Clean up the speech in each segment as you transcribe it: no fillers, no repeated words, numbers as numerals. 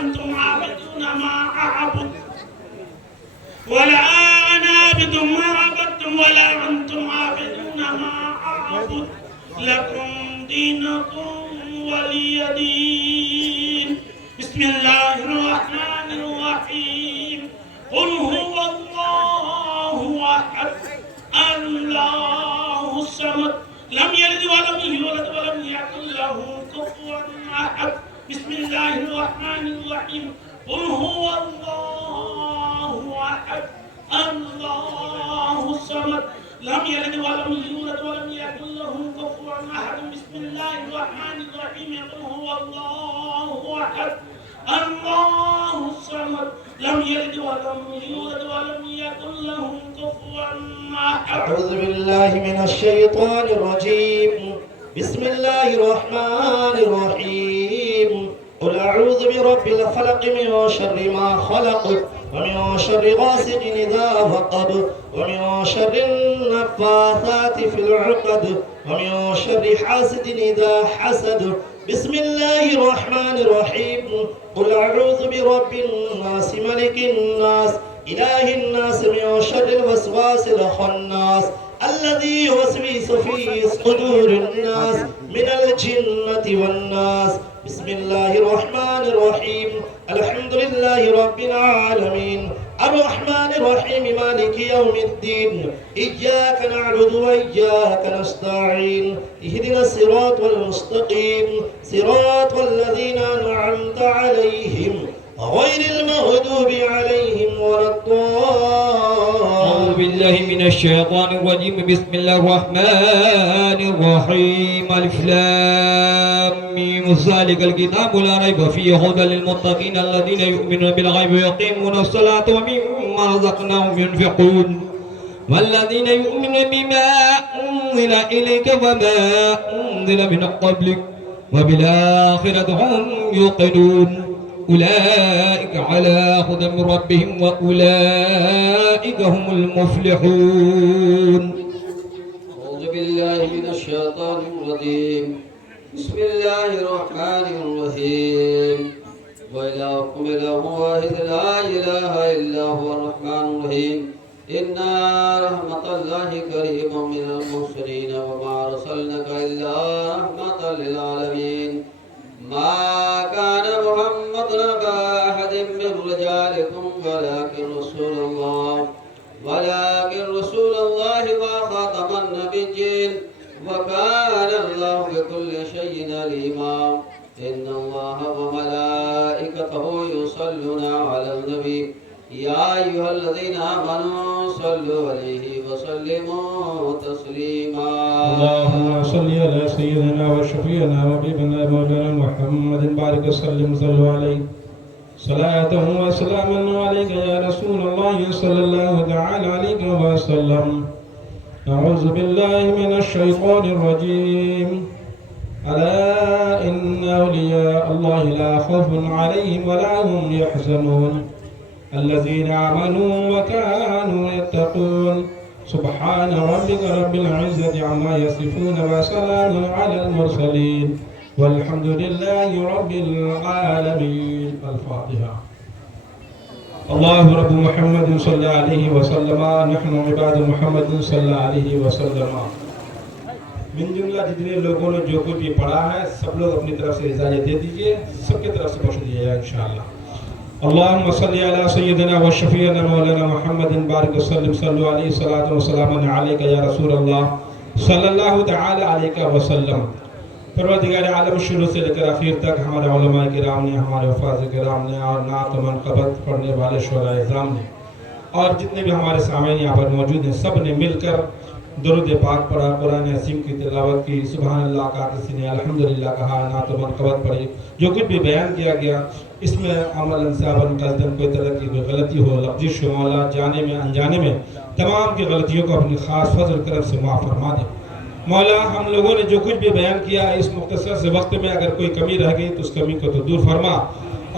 أنتم عابدون ما أعبد ولا أنا عابد ما عبدتم ولا أنتم عابدون ما أعبد لكم دينكم ولي دين. بسم الله الرحمن الرحيم. قل هو الله أحد الله الصمد لم يلد ولم يولد ولم يكن له كفوا أحد. بسم الله الرحمن الرحيم. قل هو الله أحد الله الصمد لم يلد ولم يولد ولم يكن له كفوا أحد. بسم الله الرحمن الرحيم. قل هو الله أحد الله الصمد لم يلد ولم يولد ولم يكن له كفوا أحد. أعوذ بالله من الشيطان الرجيم. بسم الله الرحمن الرحيم. قل أعوذ برب الفلق من شر ما خلق ومن شر غاسق إذا وقب ومن شر النفاثات في العقد ومن شر حاسد إذا حسد. بسم الله الرحمن الرحيم. قل أعوذ برب الناس ملك الناس إله الناس من شر الوسواس الخناس الذي يوسوس في صدور الناس من الجنة والناس. بسم الله الرحمن الرحيم. الحمد لله رب العالمين الرحمن الرحيم مالك يوم الدين إياك نعبد وإياك نستعين اهدنا الصراط المستقيم صراط الذين أنعمت عليهم غير المغضوب عليهم ولا الضالين. أعوذ بالله من الشيطان الرجيم. بسم الله الرحمن الرحيم. ألف لام ميم ذلك الكتاب لا ريب فيه هدى للمتقين الذين يؤمنون بالغيب ويقيمون الصلاة ومما رزقناهم ينفقون والذين يؤمنون بما أنزل إليك وما أنزل من قبلك وبالآخرة هم يوقنون أولئك على هدى من ربهم وأولئك هم المفلحون. أعوذ بالله من الشيطان الرجيم. بسم الله الرحمن الرحيم. وإلهكم إله واحد لا إله إلا هو الرحمن الرحيم. إن رحمة الله قريب من المحسنين وما أرسلناك إلا رحمة للعالمين. ما كان محمد أبا أحد من رجالكم ولكن رسول الله وخاتم النبيين وكان الله بكل شيء عليما. إن الله وملائكته يصلون على النبي يا أيها الذين آمنوا صلوا عليه وسلموا تسليما. اللهم صل على سيدنا وشفيعنا وحبيبنا مولانا محمد بارك وسلم صلوا عليه صلاة وسلاما عليك يا رسول الله صلى الله تعالى عليه وسلم. أعوذ بالله من الشيطان الرجيم. ألا إن أولياء الله لا خوف عليهم ولا هم يحزنون الذين آمنوا وكانوا يتقون. سبحان ربك رب العزة عما يصفون وسلام على المرسلين والحمد لله رب العالمين. الفاتحة. الله رب محمد صلى الله عليه وسلم. نحن عباد محمد صلى الله عليه وسلم. من جملہ جتنے لوگوں نے جو کچھ بھی پڑھا ہے سب لوگ اپنی طرف سے اجازت دے دیجئے، سب کی طرف سے پڑھ دیجئے انشاءاللہ. اللهم صل على سيدنا وشفيعنا مولانا محمد بارك وسلم صلوا عليه صلاة وسلام عليك يا رسول الله صلی اللہ تعالی علیہ وسلم. پروردگار عالم شروع سے لے کر آخر تک ہمارے علماء کرام نے، ہمارے حفاظ کرام نے اور نعت و منقبت پڑھنے والے شعراء اعظام نے اور جتنے بھی ہمارے سامعین یہاں پر موجود ہیں سب نے مل کر درود پاک پڑھا، قرآن عظیم کی تلاوت کی، سبحان اللہ کہا، کسی نے الحمدللہ کہا، نعت و منقبت پڑھی. جو کچھ بھی بیان کیا گیا اس میں عمل انصاباً قصداً کوئی طرح کی کوئی غلطی ہو، لفظش ہو، مولا جانے میں انجانے میں تمام کی غلطیوں کو اپنی خاص فضل کرم سے معاف فرما دے. مولا ہم لوگوں نے جو کچھ بھی بیان کیا اس مختصر سے وقت میں اگر کوئی کمی رہ گئی تو اس کمی کو تو دور فرما.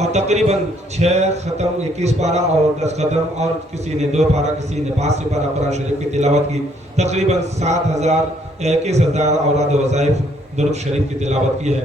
اور تقریباً 6 ختم 21 پارہ اور 10 ختم اور کسی نے 2 پارہ، کسی نے 5 سے پارہ قرآن شریف کی تلاوت کی. تقریباً 7,000 21,000 اوراد وظائف درود شریف کی تلاوت کی ہے.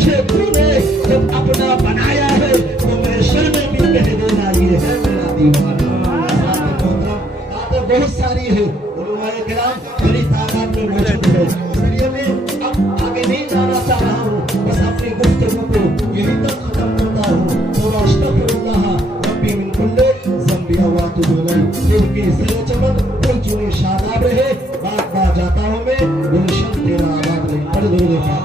مجھے تو نے جب اپنا بنایا ہے تو محشر میں بھی کہہ دینا یہ ہے میرا دیوانہ۔ باتیں بہت ساری ہے، علماء کرام بڑی تعداد میں موجود ہے، اس لیے میں اب آگے نہیں جانا چاہ رہا ہوں، بس اپنی گفتگو کو یہی تک ختم کرتا ہوں۔ تو استغفر اللہ ربی من کل ذنب واتوب الیہ۔ دل کی سر چمک پھول چنی شاداب رہے، بات بات جاتا ہوں میں، گلشن تیرا آباد رہے۔ پڑھ دو دیکھا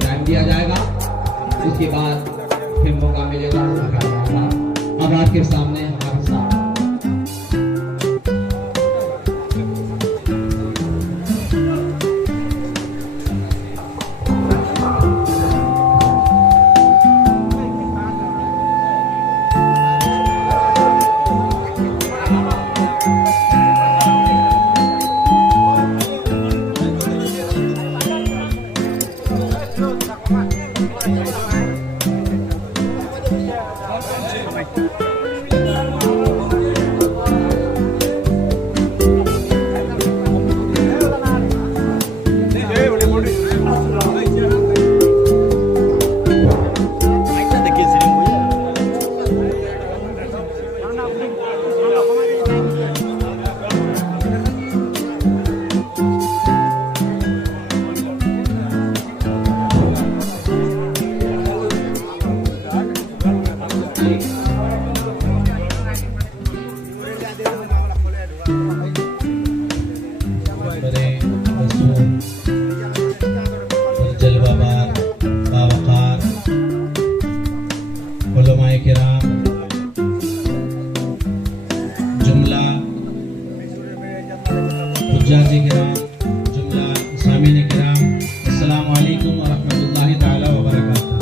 ٹائم دیا جائے گا، اس کے بعد پھر موقع ملے گا۔ اب آپ کے سامنے ہمارے ساتھ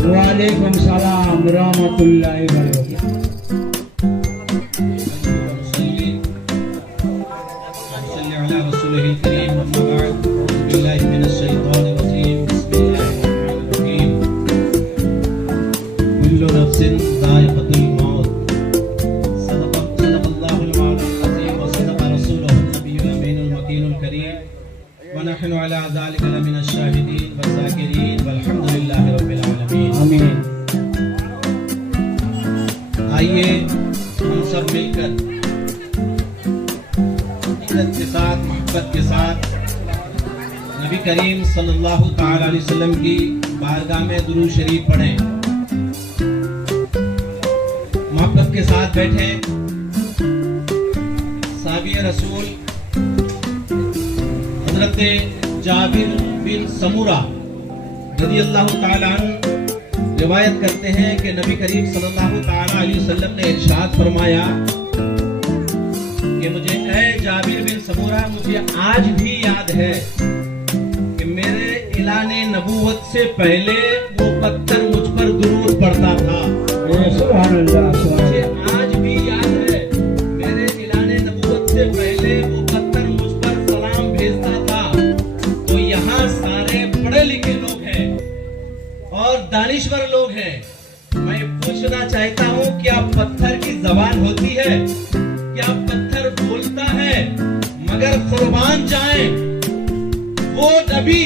وعلیکم السلام ورحمۃ اللہ وبرکاتہ۔ ونحن على ذلك لمن الشاهدين والذاكرين والحمد لله رب العالمين آمين۔ آئیے ہم سب مل کر عزت کے ساتھ، محبت کے ساتھ نبی کریم صلی اللہ تعالی علیہ وسلم کی بارگاہ میں درود شریف پڑھیں، محبت کے ساتھ بیٹھیں۔ صحابی رسول حضرت جابر بن سمورہ رضی اللہ تعالی عنہ روایت کرتے ہیں کہ نبی کریم صلی اللہ تعالی علیہ وسلم نے ارشاد فرمایا کہ مجھے اے جابر بن سمورہ، مجھے آج بھی یاد ہے کہ میرے اعلان نبوت سے پہلے وہ پتھر مجھ پر درود پڑھتا تھا۔ سبحان اللہ، مجھے آج بھی یاد ہے میرے اعلان نبوت سے پہلے وہ پتھر مجھ پر سلام بھیجتا تھا۔ تو یہاں سارے پڑھے لکھے لوگ ہیں اور دانشور لوگ ہیں، میں پوچھنا چاہتا ہوں کیا پتھر کی زبان ہوتی ہے؟ کیا پتھر بولتا ہے؟ مگر قربان جائیں وہ نبی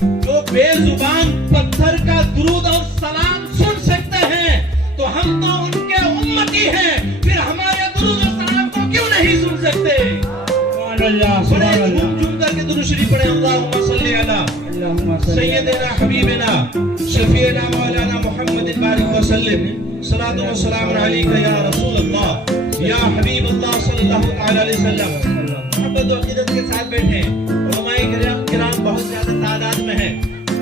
جو بے زبان پتھر کا درود اور سلام سن سکتے ہیں، تو ہم تو ان کے امتی ہیں، پھر ہمارے درود اور سلام کو کیوں نہیں سن سکتے؟ بڑے جھوم جھوم کر کے درود شریف پڑھیں۔ اللہم صلی علی سیدنا حبیبنا شفیعنا مولانا محمد بارک وسلم صلاۃ و سلام علیک یا رسول اللہ یا حبیب اللہ صلی اللہ تعالی علیہ وسلم. محبت و عقیدت کے ساتھ بیٹھے. علماء کرام بہت زیادہ تعداد میں ہیں.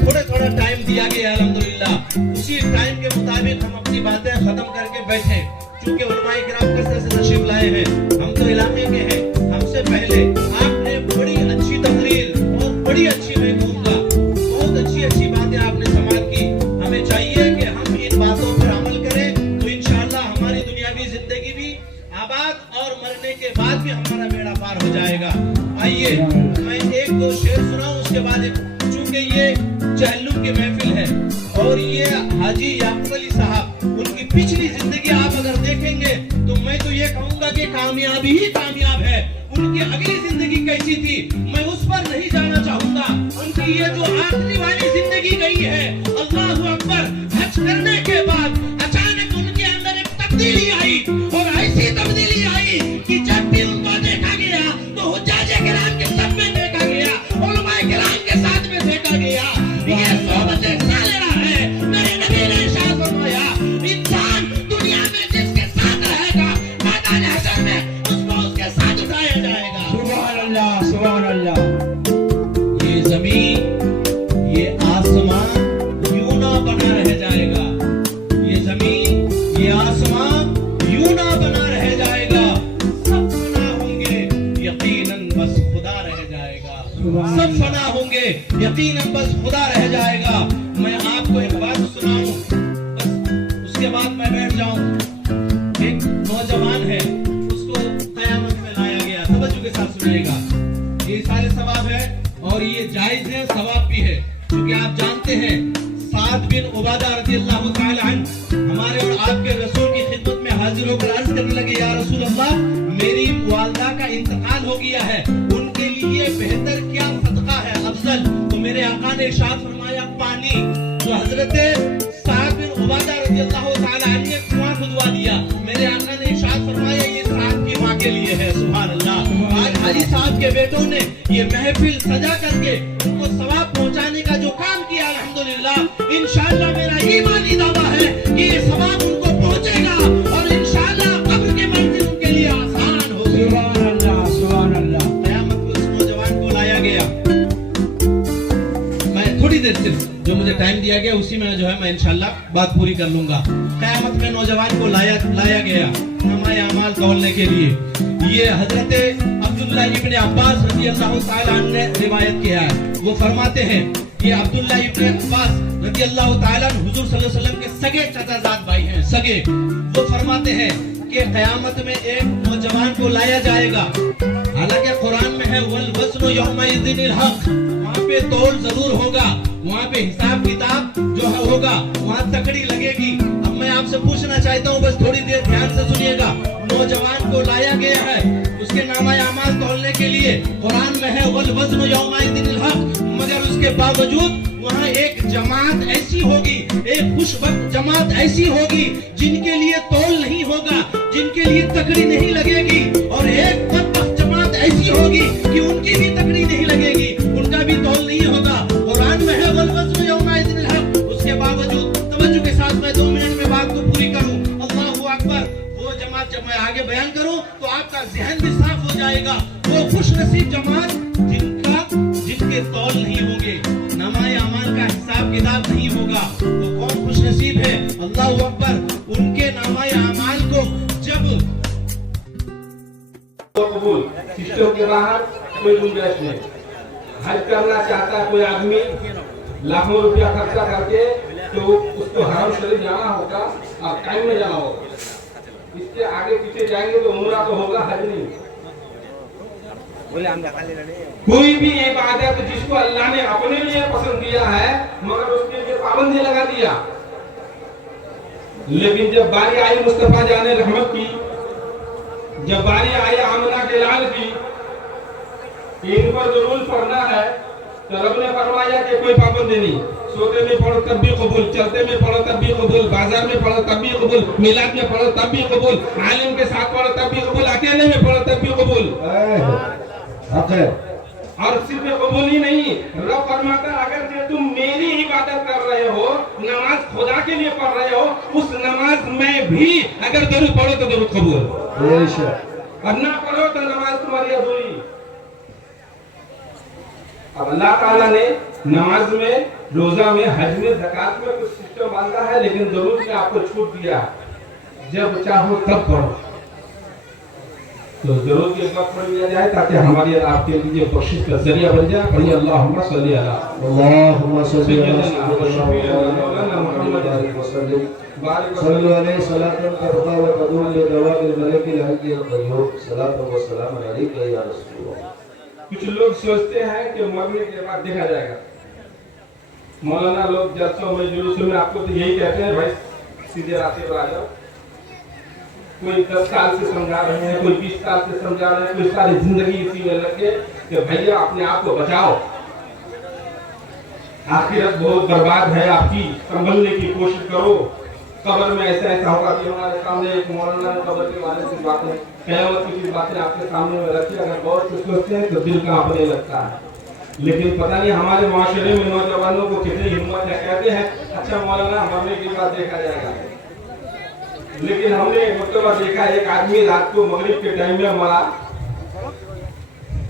تھوڑا ٹائم دیا گیا الحمدللہ. اسی ٹائم کے مطابق ہم اپنی باتیں ختم کر کے بیٹھے. چونکہ علماء کرام کثرت سے تشریف لائے ہیں, ہم تو علاقے کے ہیں. ہم سے پہلے آپ نے بڑی اچھی تقریر اور بڑی اچھی میں کہوں گا بہت اچھی باتیں آپ نے سماعت کی. ہمیں چاہیے کہ ہم ان باتوں پر عمل کریں تو انشاءاللہ ہماری دنیاوی زندگی بھی آباد اور مرنے کے بعد بھی ہمارا بیڑا پار ہو جائے گا. آئیے میں ایک دو شعر سناؤں, اس کے بعد چونکہ یہ چہلم کی محفل ہے اور یہ حاجی یعقوب علی صاحب ان کی پچھلی زندگی آپ اگر دیکھیں گے تو میں تو یہ کہوں گا کہ کامیابی ہی کامیاب ہے. ان کی اگلی زندگی کیسی تھی میں اس پر نہیں جانا چاہوں گا. ان کی یہ جو آخری والی زندگی گئی ہے, اللہ اکبر, حج کرنے کے بعد اچانک ان کے اندر ایک تبدیلی آئی اور ایسی تبدیلی آئی کہ جب بھی ان کو دیکھا گیا تو حجاج کرام کے سب میں دیکھا گیا, علماء کرام کے ساتھ میں دیکھا گیا. یہ صحبت صالحہ ہے. میرے نبی نے ارشاد فرمایا انسان دنیا میں جس کے ساتھ رہے گا میدان حشر میں اس کو اس کے ساتھ اٹھایا جائے گا. سبحان اللہ, سبحان اللہ. یہ زمین یہ آسمان یوں نہ بنا رہ جائے گا. یہ زمین یہ آسمان یوں نہ بنا رہ جائے گا. سب فنا ہوں گے یقیناً بس خدا رہ جائے گا. سب فنا ہوں گے یقیناً بس خدا رہ جائے گا. میں آپ کو ایک بات سناؤں بس اس کے بعد میں بیٹھ جاؤں. ایک نوجوان ہے, اس کو قیامت میں لایا گیا. توجہ کے ساتھ سنیے گا. یہ سارے ثواب ہے اور یہ جائز ہے, ثواب بھی ہے. کیونکہ آپ جانتے ہیں سعد بن عبادہ رضی اللہ تعالی عنہ ہمارے اور آپ کے رسول کی خدمت میں حاضر ہو کر عرض کرنے لگے یا رسول اللہ میری والدہ کا انتقال ہو گیا ہے, ان کے لیے بہتر کیا صدقہ ہے افضل؟ تو میرے آقا نے ارشاد فرمایا پانی. تو حضرت سعد بن عبادہ رضی اللہ تعالی عنہ نے کنواں کھدوا دیا. میرے آقا نے ارشاد فرمایا یہ سعد کی ماں کے لیے ہے. سبحان اللہ. آج حاجی صاحب کے بیٹوں نے یہ محفل سجا کر کے ان کو ثواب پہنچانے کا جو کام کیا الحمدللہ, انشاءاللہ میرا ایمانی دعویٰ ہے کہ یہ ثواب ان کو پہنچے گا اور انشاءاللہ قبر کی منزل ان کے لیے آسان ہوگی. سبحان اللہ, سبحان اللہ. قیامت کو اس نوجوان کو لایا گیا. میں تھوڑی دیر صرف جو مجھے ٹائم دیا گیا اسی میں جو ہے میں انشاءاللہ بات پوری کر لوں گا. قیامت میں نوجوان کو لایا گیا نامۂ اعمال تولنے کے لیے. یہ حضرت عبداللہ ابن عباس رضی اللہ تعالی عنہ نے روایت کیا ہے. وہ فرماتے ہیں یہ عبداللہ ابن عباس رضی اللہ تعالی عنہ حضور صلی اللہ علیہ وسلم کے سگے چچا زاد بھائی ہیں, سگے. وہ فرماتے ہیں کہ قیامت میں ایک نوجوان کو لایا جائے گا. حالانکہ قرآن میں ہے والوزن یومئذ الحق, وہاں پہ تول ضرور ہوگا, وہاں پہ حساب کتاب جو ہے ہوگا, وہاں تکڑی لگے گی. اب میں آپ سے پوچھنا چاہتا ہوں بس تھوڑی دیر دھیان سے سنیے گا. نوجوان کو لایا گیا ہے اس کے نامہ اعمال تولنے کے لیے. قرآن میں ہے والوزن یومئذ الحق, مگر اس کے باوجود وہاں ایک جماعت ایسی ہوگی, ایک خوش وقت جماعت ایسی ہوگی جن کے لیے تول نہیں ہوگا, جن کے لیے تکڑی نہیں لگے گی, اور ایک بدبخت جماعت ایسی ہوگی کہ ان کی بھی تکڑی نہیں لگے گی, ان کا بھی تول نہیں ہوگا. قرآن میں ہے والوزن یومئذ الحق. اس کے باوجود توجہ کے ساتھ میں 2 منٹ میں بات کو پوری کروں. اللہ اکبر. وہ جماعت جب میں آگے بیان کروں تو آپ کا ذہن بھی صاف ہو جائے گا. وہ خوش نصیب جماعت جن کے تول نہیں ہوں گے, نامہ اعمال کا حساب کتاب نہیں ہوگا. وہ کون خوش نصیب ہے؟ اللہ اکبر. ان کے نامہ اعمال کو جب قبول سسٹم کے باہر کوئی گنجائش نہیں. حج کرنا چاہتا ہے کوئی آدمی لاکھوں روپیہ خرچہ کر کے تو اس کو حرم شریف جانا ہوگا اور ٹائم میں جانا ہوگا. اس کے آگے پیچھے جائیں گے تو عمرہ تو ہوگا, حج نہیں. کوئی بھی عبادت جس کو اللہ نے اپنے لیے پسند کیا ہے مگر اس کے لیے پابندی لگا دیا. لیکن جب باری آئی مصطفیٰ جان رحمت کی, جب باری آئی آمنہ کے لال کی, ان پر ضرور پڑھنا ہے تو رب نے فرمایا کہ کوئی پابندی نہیں. سوتے میں پڑھو تب بھی قبول, چلتے میں پڑھو تب بھی قبول, بازار میں پڑھو تب بھی قبول, میلاد میں پڑھو تب بھی قبول, عالم کے ساتھ پڑھو تب بھی قبول, اکیلے میں پڑھو تب بھی قبول. اور صرف قبولی نہیں، رب فرماتا ہے اگر جو تم میری عبادت کر رہے ہو، نماز خدا کے لیے پڑھ رہے ہو، اس نماز میں بھی اگر درود پڑھو تو درود قبول، اور نہ پڑھو تو نماز تمہاری ادھوری۔ اب اللہ تعالیٰ نے نماز میں، روزہ میں، حج میں، زکات میں کچھ سسٹم باندھا ہے، لیکن درود میں آپ کو چھوٹ دیا ہے، جب چاہو تب پڑھو۔ تو درود ایک وقت پڑھ لیا جائے تاکہ ہماری آپ کے لیے بخشش کا ذریعہ بن جائے۔ پڑھیے اللہم صلی علی اللهم صل على سيدنا محمد وسلم صلوا عليه صلاة ترضى وتدوم لدوام الملك الحي القيوم صلاة والسلام عليك يا رسول الله۔ کچھ لوگ سوچتے ہیں کہ مرنے کے بعد دیکھا جائے گا۔ مولانا لوگ جلسوں میں، جلوسوں میں آپ کو تو یہی کہتے ہیں بھائی سیدھے راستے پر آ جاؤ۔ کوئی 10 سال سے سمجھا رہے ہیں، کوئی 20 سال سے سمجھا رہے ہیں، کوئی ساری زندگی اسی میں لگے کہ بھیا اپنے آپ کو بچاؤ، آخرت بہت برباد ہے آپ کی، سنبھلنے کی کوشش کرو، قبر میں ایسا ایسا ہوگا کہ ہمارے سامنے ایک مولانا نے قبر کے بارے سے باتیں، قیامت کی باتیں آپ کے سامنے میں رکھی، اگر بہت کچھ سوچتے ہیں تو دل کانپنے لگتا ہے۔ لیکن پتہ نہیں ہمارے معاشرے میں نوجوانوں کو کتنی ہمت ہے، کہتے ہیں اچھا مولانا مرنے کے بعد دیکھا جائے گا، لیکن ہم نے مرتبہ دیکھا ایک آدمی رات کو مغرب کے ٹائم میں مرا،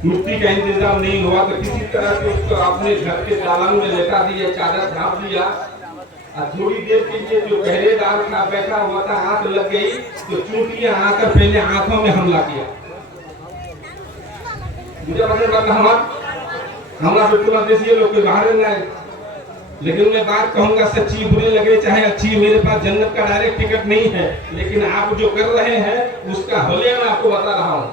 مٹی کا انتظام نہیں ہوا تو کسی طرح سے اس کو اپنے گھر کے دالان میں لٹا دیا، چادر ڈھانپ دیا، اور تھوڑی دیر کے لیے جو پہرے دار کا بیٹھا ہوا تھا آنکھ لگ گئی تو چونٹیاں آ کر پہلے آنکھوں میں حملہ کیا۔ مجھے پتا ہمارا بالکل دیسی لوگ کوئی باہر نہ آئے، لیکن میں بات کہوں گا سچی برے لگے چاہے اچھی، میرے پاس جنت کا ڈائریکٹ ٹکٹ نہیں ہے، لیکن آپ جو کر رہے ہیں اس کا حلیہ میں آپ کو بتا رہا ہوں۔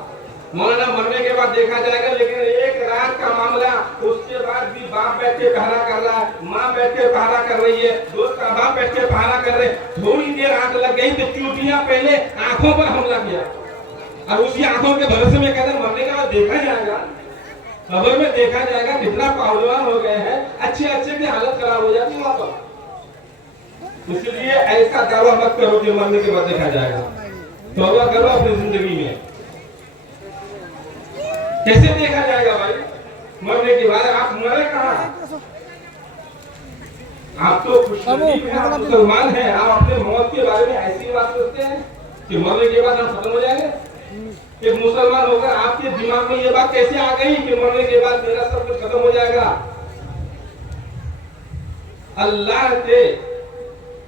مولانا مرنے کے بعد دیکھا جائے گا، لیکن ایک رات کا معاملہ، اس کے بعد بھی باپ بیٹھ کے پہرا کر رہا ہے، ماں بیٹھ کے پہرا کر رہی ہے، دوست کا باپ بیٹھ کے پہرا کر رہے، تھوڑی دیر آنکھ لگ گئی تو چوٹیاں پہلے آنکھوں پر حملہ کیا، اور اسی آنکھوں کے بھروسے میں کہتے ہیں مرنے کے بعد دیکھا جائے گا، قبر میں دیکھا جائے گا، کتنا پہلوان ہو گئے ہیں، اچھے کی حالت خراب ہو جاتی ہے وہاں پر۔ اس لیے ایسا دعویٰ مت کرو کہ مرنے کے بعد دیکھا جائے گا، توبہ کرو اپنی زندگی میں۔ کیسے دیکھا جائے گا بھائی مرنے کے بعد؟ آپ مرے کہاں؟ آپ تو خوش نصیب ہیں، آپ مسلمان ہیں، آپ اپنے موت کے بارے میں ایسی بات سوچتے ہیں کہ مرنے کے بعد ہم ختم ہو جائیں گے؟ ایک مسلمان ہو کر آپ کے دماغ میں یہ بات کیسے آ گئی کہ مرنے کے بعد میرا سب کچھ ختم ہو جائے گا؟ اللہ کے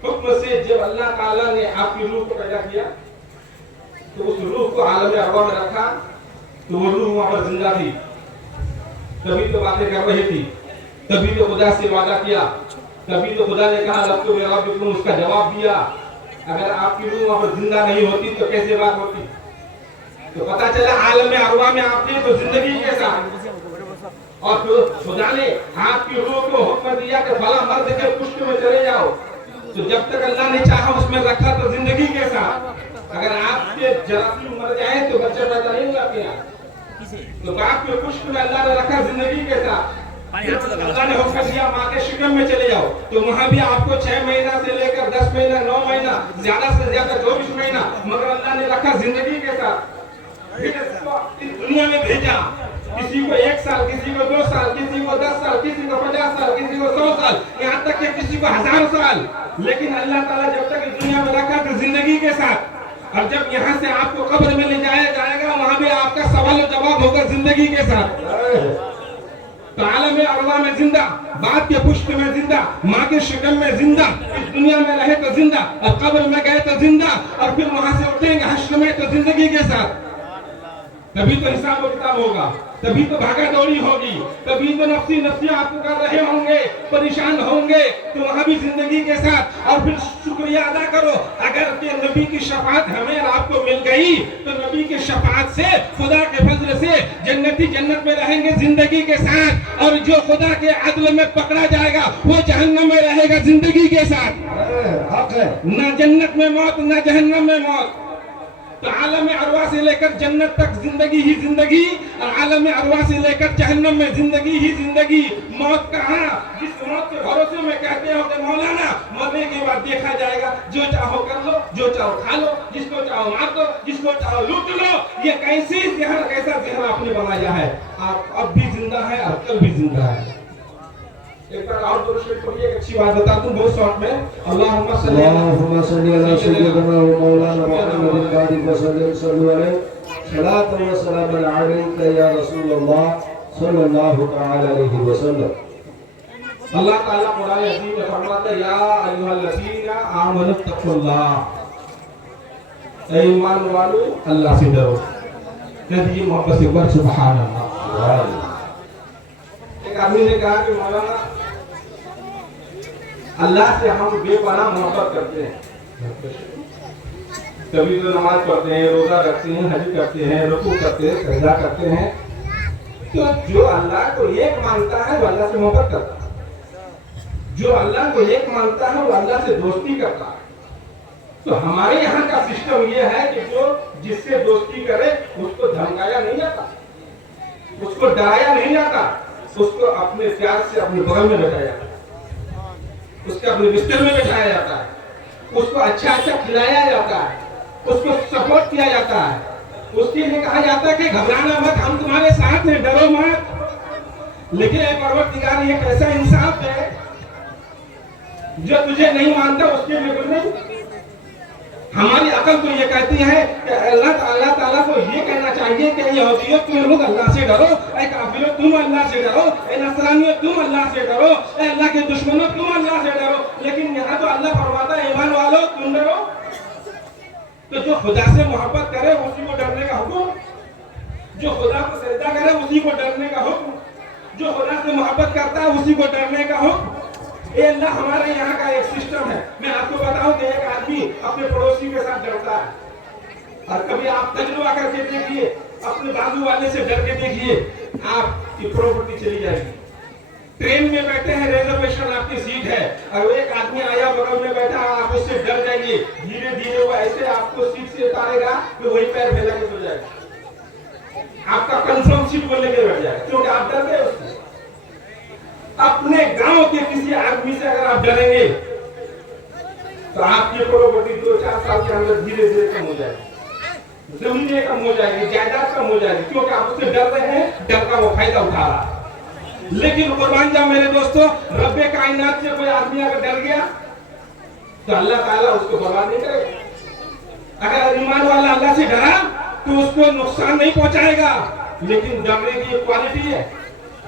حکم سے جب اللہ تعالیٰ نے آپ کی روح کو پیدا کیا تو اس روح کو عالم ارواح میں رکھا تو وہ روح وہاں پر زندہ تھی، تبھی تو باتیں کر رہی تھی، تبھی تو خدا سے وعدہ کیا، تبھی تو خدا نے کہا لب تو میرا رب، اس کا جواب دیا۔ اگر آپ کی روح وہاں پر زندہ نہیں ہوتی تو کیسے بات ہوتی؟ تو پتا چلا عالم ارواح میں آپ نے تو زندگی کے ساتھ، اور پھر خدا نے آپ کی روح کو حکم دیا کہ فلاں مرد کے پشت میں چلے جاؤ، تو جب تک اللہ نے چاہا اس میں رکھا تو زندگی کے ساتھ۔ اگر آپ کے جراثیم مر جائیں تو بچہ پیدا نہیں ہوگا آپ کے یہاں، تو باپ کے پشت میں اللہ نے رکھا زندگی کے ساتھ۔ اللہ نے حکم دیا ماں کے شکم میں چلے جاؤ، تو وہاں بھی آپ کو 6 مہینہ سے لے کر 10 مہینہ، 9 مہینہ، زیادہ سے زیادہ 24 مہینہ، مگر اللہ نے رکھا زندگی کے ساتھ۔ پھر اس کو اس دنیا میں بھیجا، کسی کو 1 سال، کسی کو 2 سال، کسی کو 10 سال، کسی کو 50 سال، کسی کو 100 سال، یہاں تک کہ کسی کو 1000 سال، لیکن اللہ تعالیٰ جب تک اس دنیا میں رکھا تو زندگی کے ساتھ۔ اور جب یہاں سے آپ کو قبر میں لے جایا جائے گا، وہاں بھی آپ کا سوال و جواب ہوگا زندگی کے ساتھ۔ تو عالم ارواح میں زندہ، باپ کے پشت میں زندہ، ماں کے شکم میں زندہ، اس دنیا میں رہے تو زندہ، اور قبر میں گئے تو زندہ، اور پھر وہاں سے اٹھیں گے حشر میں تو زندگی کے ساتھ۔ تبھی تو حساب و کتاب ہوگا، تبھی تو بھاگا دوڑی ہوگی، تبھی تو نفسی نفسی آپ کو کر رہے ہوں گے، پریشان ہوں گے، تو وہاں بھی زندگی کے ساتھ۔ اور پھر شکریہ ادا کرو، اگر کہ نبی کی شفاعت ہمیں اور آپ کو مل گئی تو نبی کی شفاعت سے، خدا کے فضل سے جنتی جنت میں رہیں گے زندگی کے ساتھ، اور جو خدا کے عدل میں پکڑا جائے گا وہ جہنم میں رہے گا زندگی کے ساتھ۔ نہ جنت میں موت، نہ جہنم میں موت۔ تو عالم ارواح سے لے کر جنت تک زندگی ہی زندگی، اور عالم ارواح سے لے کر جہنم میں زندگی ہی زندگی۔ موت کہاں؟ جس موت کے بھروسے میں کہتے ہو کہ مولانا مرنے کے بعد دیکھا جائے گا، جو چاہو کر لو، جو چاہو کھا لو، جس کو چاہو مار دو، جس کو چاہو لوٹ لو۔ یہ کیسا ذہن آپ نے بنایا ہے؟ آپ اب بھی زندہ ہے اور کل بھی زندہ ہے۔ ایک بار اور درود شریف پڑھیے، ایک اچھی بات بتا دوں بہت شارٹ میں۔ اللہم صلی علی سیدنا و مولانا محمد بارک وسلم صلو علیہ صلاۃ و سلام علیک یا رسول اللہ صلی اللہ تعالی علیہ وسلم۔ اللہ تعالیٰ قرآن عظیم میں فرماتا ہے یا ایھا الذین آمنوا اتقوا اللہ، اے ایمان والو اللہ سے ڈرو۔ کہیے محبت سے بڑھ سبحان اللہ۔ ایک آدمی نے کہا کہ مولانا اللہ سے ہم بے پناہ محبت کرتے ہیں، کبھی تو نماز پڑھتے ہیں، روزہ رکھتے ہیں، حج کرتے ہیں، رکوع کرتے ہیں، سجدہ کرتے ہیں، تو جو اللہ کو ایک مانتا ہے وہ اللہ سے محبت کرتا ہے، جو اللہ کو ایک مانتا ہے وہ اللہ سے دوستی کرتا ہے۔ تو ہمارے یہاں کا سسٹم یہ ہے کہ جو جس سے دوستی کرے اس کو دھمکایا نہیں جاتا، اس کو ڈرایا نہیں جاتا، اس کو اپنے پیار سے اپنے بغل میں بٹھایا جاتا ہے، اس کے اپنے بستر میں بٹھایا جاتا ہے، اس کو اچھا کھلایا جاتا ہے، اس کو سپورٹ کیا جاتا ہے، اس کے لیے کہا جاتا ہے کہ گھبرانا مت، ہم تمہارے ساتھ ہیں، ڈرو مت۔ لیکن اے پروردگار یہ کیسا انصاف ہے، جو تجھے نہیں مانتا اس کے لیے نہیں۔ ہماری عقل تو یہ کہتی ہے کہ اللہ تعالیٰ کو یہ کہنا چاہیے کہ یہودیوں تم لوگ اللہ سے ڈرو، اے کافروں تم اللہ سے ڈرو، اے نصرانیوں تم اللہ سے ڈرو، اے اللہ کے دشمنوں تم اللہ سے ڈرو۔ لیکن یہاں تو اللہ فرماتا ہے ایمان والو تم ڈرو۔ تو جو خدا سے محبت کرے اسی کو ڈرنے کا حکم، جو خدا کو سجدہ کرے اسی کو ڈرنے کا حکم، جو خدا سے محبت کرتا ہے اسی کو ڈرنے کا حکم۔ اے اللہ ہمارے یہاں کا ایک سسٹم ہے، میں آپ کو بتاؤں کہ ایک آدمی اپنے پڑوسی کے ساتھ ڈرتا ہے، اور کبھی آپ تجربہ کر کے دیکھیے، اپنے بازو والے سے ڈر کے دیکھیے، آپ کی پراپرٹی چلی جائے گی۔ ٹرین میں بیٹھے ہیں، ریزرویشن آپ کی سیٹ ہے، اور ایک آدمی آیا بغل میں بیٹھا، آپ اس سے ڈر جائیں گے، دھیرے دھیرے وہ ایسے آپ کو سیٹ سے اتارے گا کہ وہی پیر پھیلا کے سو جائے گا، آپ کا کنفرم سیٹ کو لے کے بیٹھ جائے گا، کیونکہ آپ ڈر گئے اس سے۔ اپنے گاؤں کے کسی آدمی سے اگر آپ ڈریں گے تو آپ کی پراپرٹی 2-4 سال کے اندر دھیرے دھیرے کم ہو جائے گی، زمینیں کم ہو جائے گی، جائیداد کم ہو جائے گی، کیونکہ آپ اس سے ڈر رہے ہیں، ڈر کا وہ فائدہ اٹھا رہا ہے۔ لیکن قربان جاؤ میرے دوستو، رب کائنات سے کوئی آدمی اگر ڈر گیا تو اللہ تعالیٰ اس کو برباد نہیں کرے گا۔ اگر ایمان والا اللہ سے ڈرا تو اس کو نقصان نہیں پہنچائے گا، لیکن ڈرنے کی ایک کوالٹی ہے،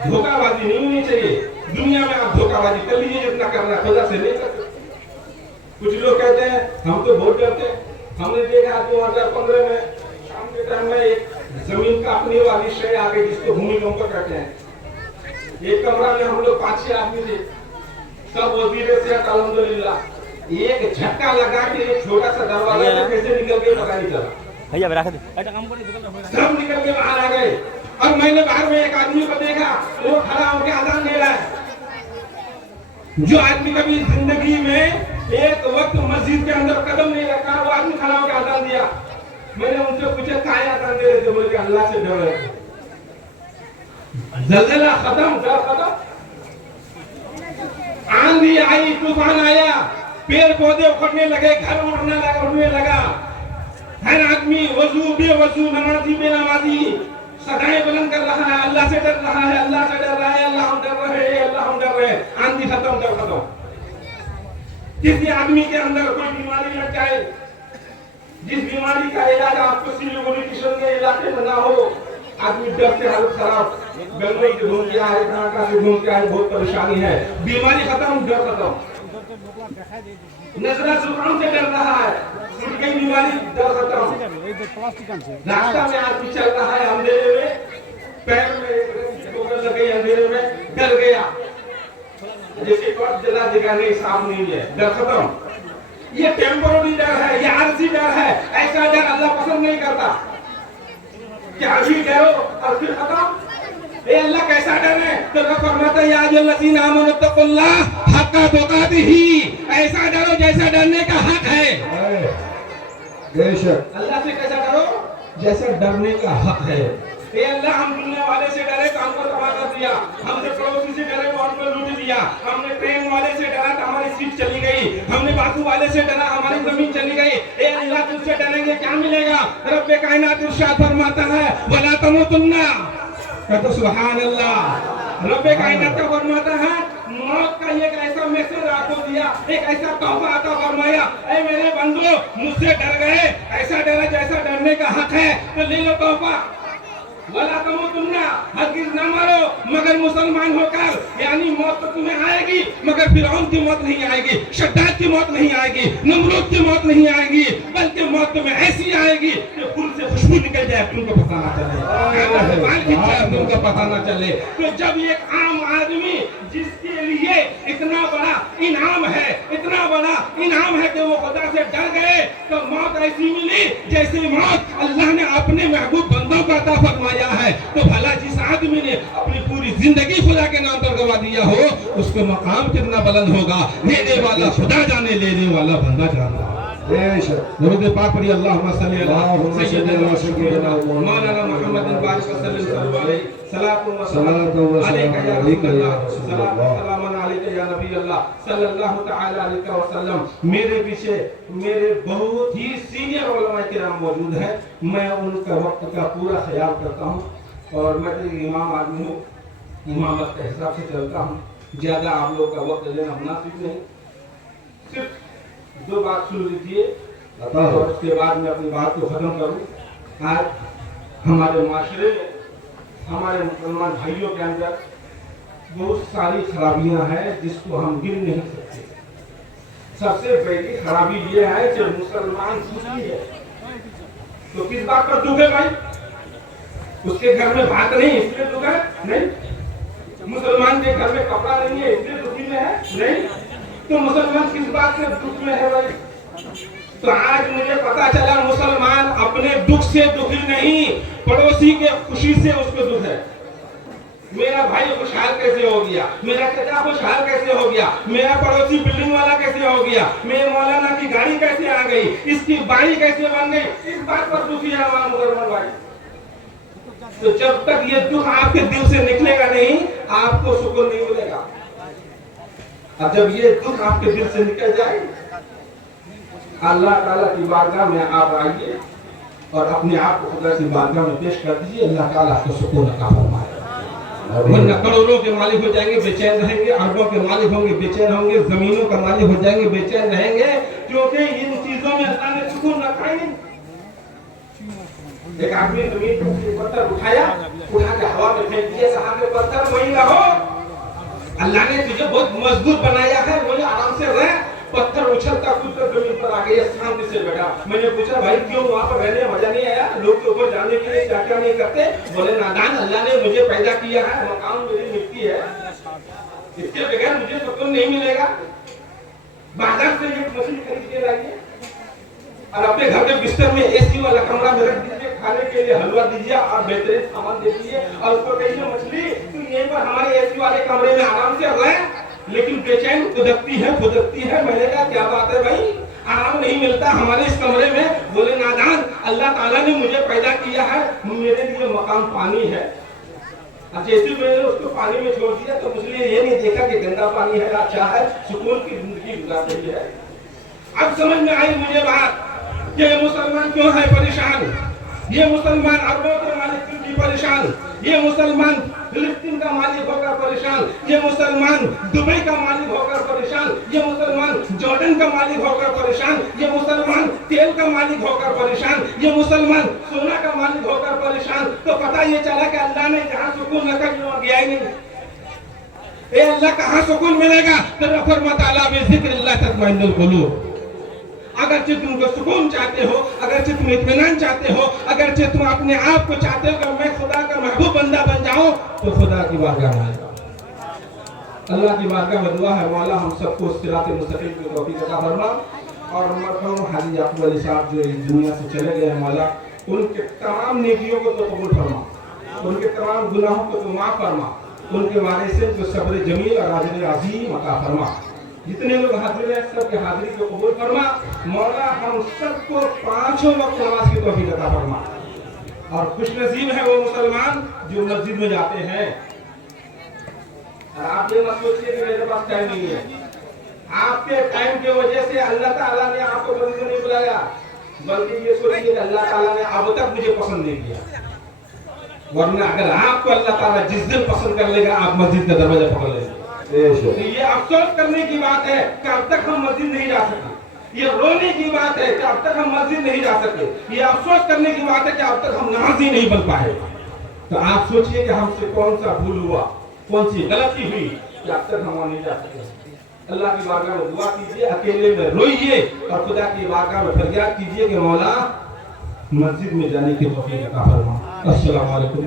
دھوکہ بازی نہیں ہونی چاہیے۔ دنیا میں آپ دھوکہ بازی کر لیجیے جتنا کرنا ہے، خدا سے نہیں کر سکتے۔ کچھ لوگ کہتے ہیں ہم تو بہت ڈرتے ہیں، ہم نے دیکھا 2015 میں شام کے ٹائم میں ایک زمین کاپنے والی شے آ گئی جس کو بھومی کمپ کہتے ہیں۔ ایک کمرہ میں ہم لوگ 5-6 آدمی تھے، سب وزیر صحت الحمدللہ، ایک جھٹکا لگا کے ایک چھوٹا سا دروازہ سے کیسے نکل کے پتہ نہیں چلا، سب نکل کے باہر آ گئے۔ اور میں نے باہر میں ایک آدمی کو دیکھا، وہ کھڑا ہو کے اذان دے رہا ہے۔ جو آدمی کبھی زندگی میں ایک وقت مسجد کے اندر قدم نہیں رکھا، وہ آدمی کھڑا ہو کے اذان دیا۔ میں نے ان سے پوچھا کائیں اذان دے رہے تھے؟ بولے کہ اللہ سے ڈر رہے تھے۔ زلزلہ ختم، ڈر ختم، آندھی آئی، طوفان آیا، پیڑ پودے اکھڑنے لگے، گھر اڑنے لگا، ہر آدمی وضو بے وضو، نمازی بے نمازی صدائیں بلند کر رہا ہے، اللہ سے ڈر رہا ہے، اللہ سے ڈر رہا ہے، اللہ ہم ڈر رہے ہیں، اللہ ہم ڈر رہے ہیں۔ آندھی ختم، ڈر ختم۔ کسی آدمی کے اندر کوئی بیماری لگ جائے، جس بیماری کا علاج آپ کو سلیگوڑی کشن کے علاقے میں نہ ہو، آدمی ڈر سے حالت خراب، بنگلور سے گھوم کے آئے، ڈھاکہ سے گھوم کے آئے، بہت پریشانی ہے۔ بیماری ختم، ڈر ختم۔ نزلہ زکام سے ڈر رہا ہے، چھوٹ گئی بیماری، ڈر ختم۔ راستہ میں آدمی چل رہا ہے اندھیرے میں، پیر میں ٹوکر لگ گئی اندھیرے میں، ڈر گیا، جیسے ٹارچ جلا دیکھا نہیں صاف نہیں ہے، ڈر ختم۔ یہ ٹیمپرری ڈر ہے، یہ عارضی ڈر ہے، ایسا ڈر اللہ پسند نہیں کرتا کہ ابھی ڈرو اور پھر ختم۔ اے اللہ کیسا ڈر ہے؟ تو اللہ فرماتا ہے یا ایھا الذین آمنوا اتقوا اللہ حق تقاتہ، ایسا ڈرو جیسا ڈرنے کا حق ہے۔ بے شک اللہ سے کیسا ڈرو؟ جیسا ڈرنے کا حق ہے۔ اے اللہ ہم دنیا والے سے ڈرے تو ہم کو تباہ کر دیا، ہم سے پڑوسی سے ڈرے تو ہم کو لوٹ دیا، ہم نے ٹرین والے سے ڈرا تو ہماری سیٹ چلی گئی، ہم نے باغ والے سے ڈرا ہماری زمین چلی گئی۔ اے اللہ تجھ سے ڈریں گے کیا ملے گا؟ رب کائنات ارشاد فرماتا ہے وَلَا تَمُوتُنَّ، کہتے سبحان اللہ۔ رب کائنات کا فرماتا ہے موت کا ایک ایسا میسج آپ کو دیا، ایک ایسا تحفہ عطا فرمایا، اے میرے بندو مجھ سے ڈر گئے، ایسا ڈرا جیسا ڈرنے کا حق ہے تو لے لو تحفہ۔ وَلَا تَمُوتُنَّ، ہرگز نہ مرو مگر مسلمان ہو کر، یعنی موت تو تمہیں آئے گی مگر فرعون کی موت نہیں آئے گی، شداد کی موت نہیں آئے گی، نمرود کی موت نہیں آئے گی، بلکہ موت تمہیں ایسی آئے گی کہ پھول سے خوشبو نکل جائے تم کو پتہ نہ چلے، تم کو پتہ نہ چلے۔ تو جب ایک عام آدمی جس کے لیے اتنا بڑا انعام ہے، اتنا بڑا انعام ہے کہ وہ خدا سے ڈر گئے، تو موت ایسی ملی جیسے موت اللہ نے اپنے محبوب بندوں کا عطا فرمایا ہے۔ تو بھلا جس آدمی نے اپنی پوری زندگی خدا کے نام پر گوا دیا ہو اس کا مقام کتنا بلند ہوگا، دینے والا خدا جانے، لینے والا بندہ جانا۔ درود پاک پڑھی اللہم صلی اللہ سیدنا مولانا محمد بارک وسلم صلی علیہ صلاۃ و سلام علیک یا رسول اللہ، صلاۃ و سلام علیک یا نبی اللہ صلی اللہ تعالی علیہ وسلم۔ میرے پیچھے میرے بہت ہی سینئر علماء کرام موجود ہیں، میں ان کا وقت کا پورا خیال کرتا ہوں اور میں امام آدمی ہوں، امامت کے حساب سے چلتا ہوں، زیادہ آپ لوگ کا وقت لینا مناسب نہیں۔ صرف دو بات سن لیجیے اور اس کے بعد میں اپنی بات کو ختم کروں۔ آج ہمارے معاشرے میں ہمارے مسلمان بھائیوں کے اندر بہت ساری خرابیاں ہیں جس کو ہم گن نہیں سکتے۔ سب سے پہلی خرابی یہ ہے کہ مسلمان سوچی ہے تو کس بات پر دکھ ہے بھائی؟ اس کے گھر میں بات نہیں اس لیے دکھ ہے نہیں، مسلمان کے گھر میں کپڑا نہیں ہے اس لیے دکھی میں ہے نہیں، تو مسلمان کس بات سے دکھ میں ہے بھائی؟ تو آج مجھے پتا چلا مسلمان اپنے دکھ سے دکھی نہیں، پڑوسی کے خوشی سے اس کو دکھ ہے۔ میرا بھائی خوشحال کیسے ہو گیا، میرا چچا خوشحال کیسے ہو گیا، میرا پڑوسی بلڈنگ والا کیسے ہو گیا، میرے مولانا کی گاڑی کیسے آ گئی، اس کی باڑی کیسے بن گئی، اس بات پر دکھی ہے ہمارا مسلمان بھائی۔ تو جب تک یہ دکھ آپ کے دل سے نکلے گا نہیں آپ کو سکون نہیں ملے گا۔ اب جب یہ دکھ آپ کے دل سے نکل جائے اللہ تعالیٰ کی بارگاہ میں آپ آئیے اور اپنے آپ کو خدا کی بارگاہ میں پیش کر دیجیے، اللہ تعالیٰ کو سکون عطا فرمائے۔ ورنہ کروڑوں کے مالک ہو جائیں گے بے چین رہیں گے، اربوں کے مالک ہوں گے بے چین ہوں گے، زمینوں کا مالک ہو جائیں گے بے چین رہیں گے، کیونکہ ان چیزوں میں اللہ نے سکون رکھا ہی نہیں۔ ایک آدمی زمین پر پتھر اٹھا کے ہوا میں پھینک دیا، کہا کہ پتھر وہیں رہو، اللہ نے تجھے بہت مضبوط بنایا ہے، وہیں آرام سے رہ۔ پتھر اچھلتا کودتا زمین پر آ گیا، سامنے سے بیٹھا۔ میں نے پوچھا بھائی کیوں وہاں پر رہنے مزہ نہیں آیا، لوگ کے اوپر جانے کے لیے کیا کیا نہیں کرتے؟ بولے نادان، اللہ نے مجھے پیدا کیا ہے، مقام میری مٹی ہے، اس کے بغیر مجھے سکون نہیں ملے گا۔ بازار سے ایک مشین خرید کے لائیے اور اپنے گھر کے بستر میں اے سی والا کمرہ میں رکھ دیجیے، کھانے کے لیے حلوہ دیجیے اور بہترین سامان دے دیجیے اور اس کو کہیے مچھلی تو یہیں پر ہمارے اے سی والے کمرے میں آرام سے رہے، لیکن بے چین خدکتی ہے۔ میں نے کہا کیا بات ہے بھائی، آرام نہیں ملتا ہمارے اس کمرے میں؟ بولے نادان، اللہ تعالیٰ نے مجھے پیدا کیا ہے، میرے لیے مقام پانی ہے، جیسے میں نے اس کو پانی میں چھوڑ دیا تو مجھے یہ نہیں دیکھا کہ گندا پانی ہے اچھا ہے، سکون کی زندگی گزار رہی ہے۔ اب سمجھ میں آئی مجھے بات کہ یہ مسلمان کیوں ہے پریشان، یہ مسلمان اربوں کے مالک کیوں کی پریشان، یہ مسلمان فلسطین کا مالک ہو کر پریشان، یہ مسلمان دبئی کا مالک ہو کر پریشان، یہ مسلمان جارڈن کا مالک ہو کر پریشان، یہ مسلمان تیل کا مالک ہو کر پریشان، یہ مسلمان سونا کا مالک ہو کر پریشان۔ تو پتہ یہ چلا کہ اللہ نے جہاں سکون رکھا وہاں گیا ہی نہیں۔ اے اللہ کہاں سکون ملے گا؟ تو فرماتا الا بذکر اللہ تطمئن القلوب۔ اگرچہ تم کو سکون چاہتے ہو، اگرچہ تم اطمینان چاہتے ہو، اگرچہ تم اپنے آپ کو چاہتے ہو کہ میں خدا کا محبوب بندہ بن جاؤں، تو خدا کی بارگاہ میں آئے گا۔ اللہ کی بارگاہ میں دعا ہے مولا ہم سب کو صراط مستقیم کی توفیق عطا فرما، اور مرحوم حاجی یعقوب علی صاحب جو اس دنیا سے چلے گئے ہیں مولا ان کے تمام نیکیوں کو تو قبول فرما، ان کے تمام گناہوں کو تو معاف فرما، ان کے وارثین کو صبر جمیل اور اجر عظیم عطا فرما۔ جتنے لوگ حاضر ہیں سب کے حاضری کو قبول فرما۔ مولا ہم سب کو پانچوں وقت نماز کی توفیق عطا فرما۔ اور خوش نصیب ہے وہ مسلمان جو مسجد میں جاتے ہیں. اور آپ یہ مت سوچیے کہ میرے پاس ٹائم نہیں ہے. آپ کے ٹائم کی وجہ سے اللہ تعالیٰ نے آپ کو مسجد میں نہیں بلایا, بلکہ یہ سوچیے کہ اللہ تعالیٰ نے اب تک مجھے پسند نہیں کیا. ورنہ اگر آپ کو اللہ تعالیٰ جس دن پسند کر لے گا آپ مسجد کا دروازہ پکڑ لیں گے. تو یہ افسوس کرنے کی بات ہے کہ اب تک ہم مسجد نہیں جا سکے. یہ رونے کی بات ہے کہ اب تک ہم مسجد نہیں جا سکے. یہ افسوس کرنے کی بات ہے کہ اب تک ہم نمازی نہیں بن پائے. تو آپ سوچئے کہ ہم سے کون سا بھول ہوا, کون سی غلطی ہوئی کہ اب تک ہم وہاں نہیں جا سکے. اللہ کی بارگاہ میں دعا کیجئے, اکیلے میں روئیے اور خدا کی بارگاہ میں فریاد کیجئے کہ مولا مسجد میں جانے کی توفیق عطا فرما. السلام علیکم.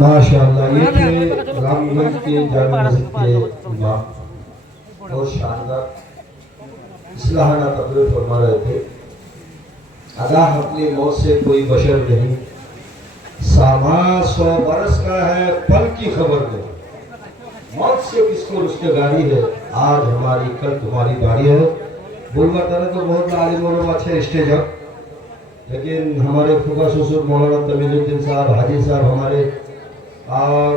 ماشاءاللہ یہ تھے رام گنج کے جامع مسجد کے امام, بہت شاندار اصلاحانہ تقریر فرما رہے تھے. آگاہ اپنی موت سے کوئی بشر نہیں, سامان 100 برس کا ہے پل کی خبر نہیں. موت سے کس کو رشتےداری ہے, آج ہماری کل تمہاری باری ہے. بولوا کرے تو بہت عالم علوم اچھے اسٹیج ہے, لیکن ہمارے فقہ سسر مولانا تمیل الدین صاحب, حاجی صاحب ہمارے, اور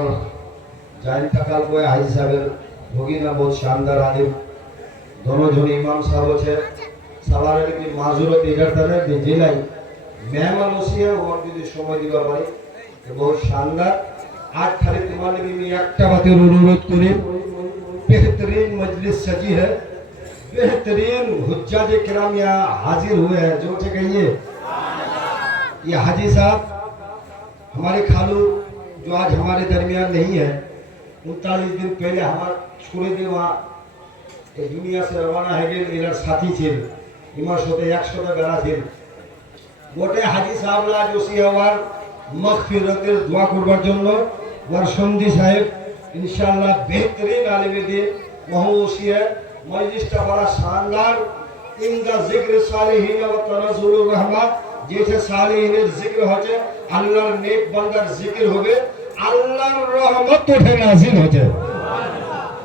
جائن تکال کوئی حاجی صاحب ہوگی نا, بہت شاندار عالم. دونوں جن امام صاحب اچھے سوارے کی معذورت ایجاد کرنے دی جیلائی مہمان اسی ہے اور بھی شمع دیگا باری کہ بہت شاندار. آج کھلے تمہارے بھی ایکٹا باتے رونورت کریں. بہترین مجلس سجی ہے, بہترین حجاج کرام یہاں حاضر ہوئے ہیں. جو چے کہیے یہ حاجی صاحب ہمارے کھالو جو آج ہمارے درمیان نہیں ہے, 39 دن پہلے ہمارے چھوڑے دے وہاں دنیا سے روانہ ہے گئے. میرا ساتھی چھل ایمار شوتے 100 گرا چھل গোটে হাজি সাহেবরা জোসি হওয়ার মাগফিরাতের দোয়া করবার জন্য ওয়ারসন্দি সাহেব ইনশাআল্লাহ বেহতরিন আলেমে দিয়ে মহৌসিয়া মজলিসটা বড় শানদার. ইনদা জিক্র সালিহিন ওয়া তানাজুলুর রহমাত, যেটা সালিহিনের জিক্র হচ্ছে আল্লাহর নেক বান্দার জিক্র হবে, আল্লাহর রহমত উঠে নাজিল হচ্ছে.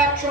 100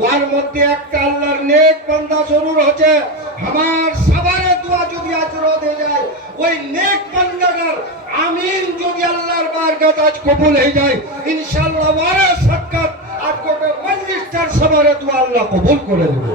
ওয়ার মধ্যে একটা আল্লাহর নেক বান্দা জরুর হচ্ছে. আমার সবারে দোয়া যদি আজর হয়ে যায় ওই নেক বান্দার আমিন যদি আল্লাহর বারগাত আজ কবুল হয়ে যায় ইনশাআল্লাহ ওয়ারে সাক্ষাৎ আর কোটে মজলিসটার সবারে দোয়া আল্লাহ কবুল করে দেবে.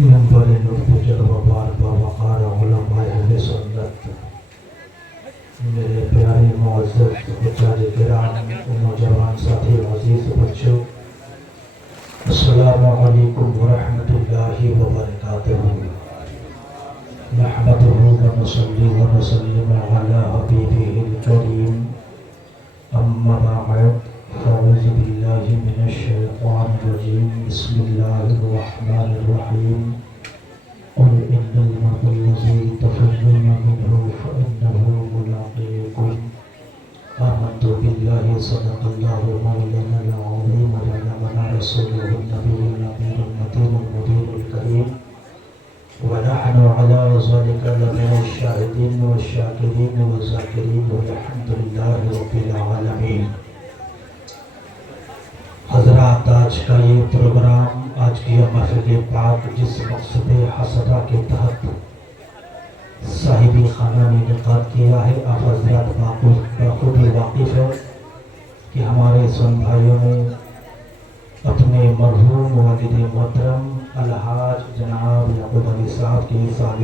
منبر نور وبار باوقار علماء اہل سنت, میرے پیارے معزز حجاج کرام, نوجوان ساتھی, عزیز بچوں, السلام علیکم ورحمۃ اللہ وبرکاتہ. نحمده ونصلي ونسلم على حبيبه الكريم, أما بعد فأعوذ بالله من الشيطان الرجيم. بسم الله الرحمن الرحيم. قل إن الموت الذي تفرون منه فإنه ملاقيكم. آمنت بالله صدق الله مولانا العظيم ونبأنا رسوله النبي الأمين النذير المبين والشاكرين والذاكرين والحمد لله رب العالمين. حضرات آج کا یہ پروگرام، آج کی یہ محفل پاک جس مقصد حسنہ کے تحت صاحب خانہ نے انعقاد کیا ہے، آپ حضرات بخوبی واقف ہے کہ ہمارے سن بھائیوں نے اپنے مرحوم والد محترم الحاج جناب یعقوب علی صاحب کی سال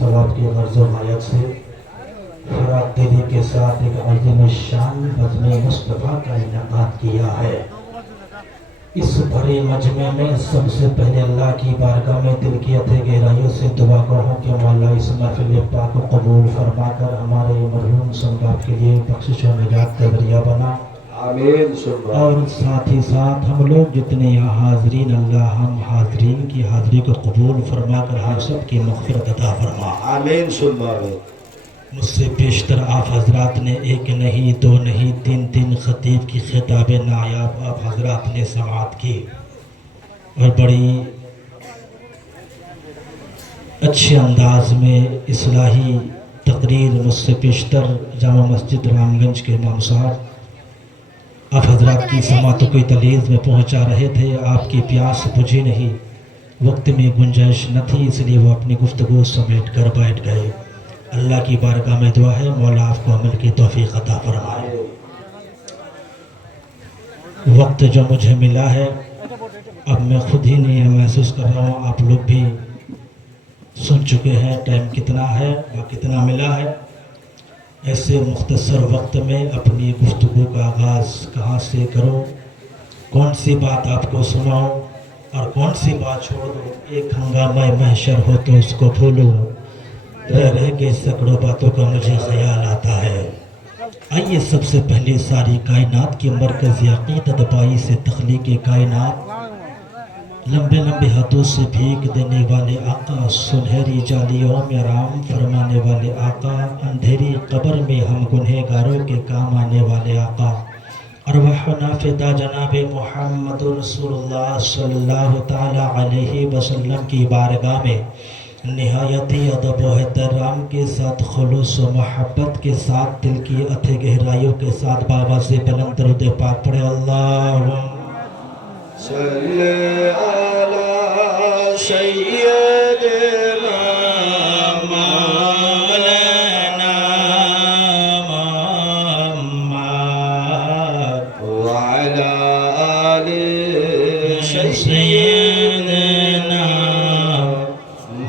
ثواب کی غرض و غایت سے فراغ دلی کے ساتھ ایک عظیم شان بزم مصطفیٰ کا انعقاد کیا ہے. اس بھرے مجمع میں سب سے پہلے اللہ کی بارگاہ میں دل کی اتھے گہرائیوں سے دعا کروں کہ مولا اس محفل پاک کو قبول فرما کر ہمارے مرحوم سنگاپ کے لیے بخشش و نجات کا ذریعہ بنا. آمین. اور ساتھ ہی ساتھ ہم لوگ جتنے یہاں حاضرین، اللہ ہم حاضرین کی حاضری کو قبول فرما کر ہم سب کی مغفرت عطا فرما. آمین ثم آمین. مجھ سے بیشتر آپ حضرات نے ایک نہیں، دو نہیں، تین خطیب کی خطاب نایاب آپ حضرات نے سماعت کی اور بڑی اچھے انداز میں اصلاحی تقریر مجھ سے بیشتر جامع مسجد رام گنج کے امام صاحب آپ حضرات کی سماعتوں کو تلیز میں پہنچا رہے تھے. آپ کی پیاس بجھی نہیں، وقت میں گنجائش نہ تھی، اس لیے وہ اپنی گفتگو سمیٹ کر بیٹھ گئے. اللہ کی بارگاہ میں دعا ہے مولا آپ کو عمل کی توفیق عطا فرمائے. وقت جو مجھے ملا ہے اب میں خود ہی نہیں محسوس کر رہا ہوں، آپ لوگ بھی سن چکے ہیں ٹائم کتنا ہے اور کتنا ملا ہے. ایسے مختصر وقت میں اپنی گفتگو کا آغاز کہاں سے کروں، کون سی بات آپ کو سناؤں اور کون سی بات چھوڑ دوں. ایک ہنگامہ محشر ہو تو اس کو بھولو، رہ کے سکڑوں باتوں کا مجھے خیال آتا ہے. آئیے سب سے پہلے ساری کائنات کی مرکزی عقیدت بائی سے تخلیق کائنات، لمبے لمبے ہاتھوں سے بھیک دینے والے آقا، سنہری جالیوں میں آرام فرمانے والے آقا، اندھیری قبر میں ہم گنہگاروں کے کام آنے والے آقا، ارواحنا فدا جناب محمد رسول اللہ صلی اللہ تعالی علیہ وسلم کی بارگاہ میں نہایتی ادب و احترام کے ساتھ، خلوص و محبت کے ساتھ، دل کی اتھے گہرائیوں کے ساتھ بابا سے بلند درود پاک پڑھے. اللہم صلی علی سیدنا مولانا محمد وعلی آل سیدنا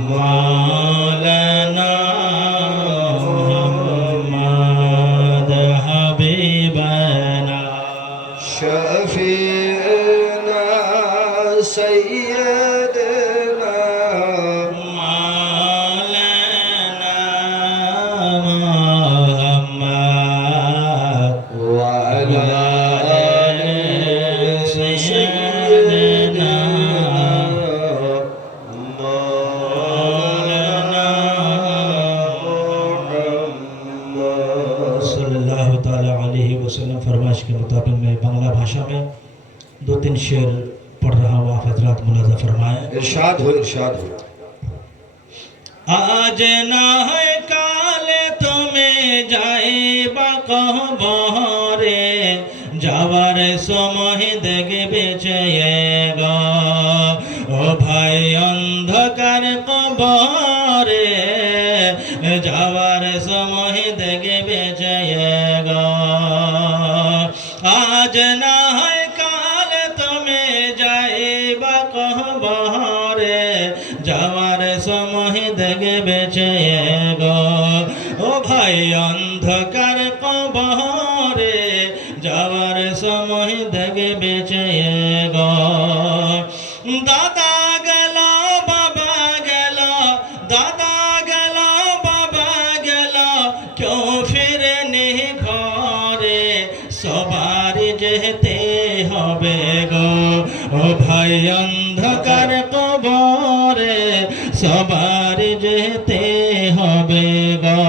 مولانا محمد حبیبنا شفیعنا سیدنا مولانا محمد وعلی آل سیدنا مولانا محمد صلی اللہ تعالی علیہ وسلم. فرمائش کے مطابق میں بنگلہ بھاشا میں دو تین شعر پڑھ رہا ہوں، آپ حضرات ملاحظہ فرمائیں. ارشاد ہو ارشاد ہو. آج نہ ہے کال تمہیں جائے باقہ بہارے، جاور سمہد کے بیچے گا ও ভাই অন্ধকার কবরে যাওয়ার সময় দেখে বেঁচে গো আজ না হয় কাল তুমি যাইবা কবরে যাওয়ার সময় দেখে বেঁচে গো ও ভাই অন্ধকার কবরে যাওয়ার সময় দেখে বেঁচে গো দাদা গেল বাবা গেল দাদা গেল বাবা গেল কেউ ফিরে নেই ঘরে সবার যেতে হবে গো ও ভাই অন্ধকার কবরে সবার যেতে হবে গো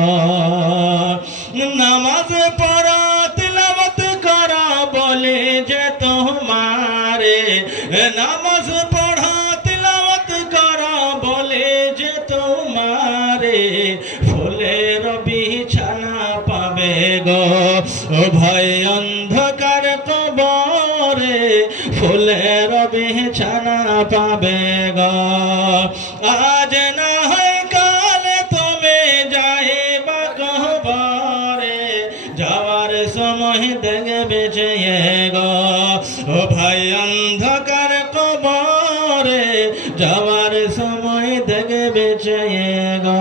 নামাজ পড়া তিলাওয়াত করা বলে যে তোমারে নামাজ পড়া তিলাওয়াত করা বলে যে তোমারে ফুলের ভাই অন্ধকার কবরে ফুলের বিছানা পাবে গো আজ না হয় কাল তুমি যাইবা কবরে যাওয়ার সময় দেখবে চেয়ে গো ও ভাই অন্ধকার কবরে যাওয়ার সময় দেখবে চেয়ে গো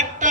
একটা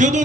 যদি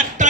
একটা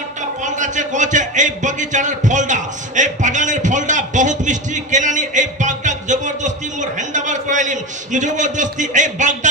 একটা ফল আছে, কোচে এই বগিচার ফলটা, এই বাগানের ফলটা বহুত মিষ্টি, কেনানি এই বাগটা জবরদস্তি মোর হ্যান্ডওভার করাইলিম, জবরদস্তি এই বাগটা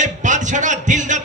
এই বাদশাহটা দিল্লত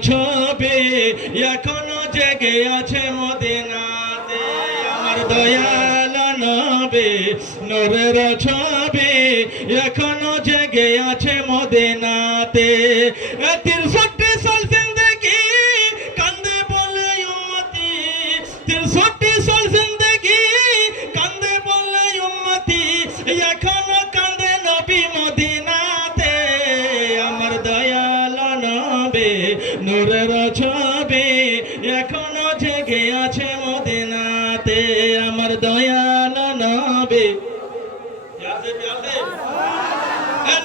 ছবি এখনো জেগে আছে মদিনাতে। আমার দয়াল নবী নূরের ছবি এখনো জেগে আছে মদিনাতে। 63 সাল জিন্দেগি কান্দে বলে উম্মতি, 63 সাল জিন্দেগি কান্দে বলে উম্মতি, এখনো কান্দে নবী মদিনাতে। আমার দয়াল নবী নূরের ছবি এখনো জেগে আছে মদিনাতে। আমার দয়াল নবী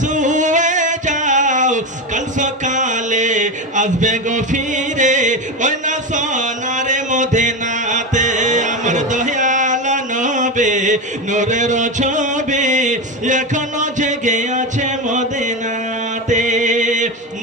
শুয়ে যাও কাল সকালে আসবে গো ফিরে ওই না সোনারে মদিনাতে। আমার দয়াল নবী নূরের ছবি এখনো জেগে আছে মদিনাতে।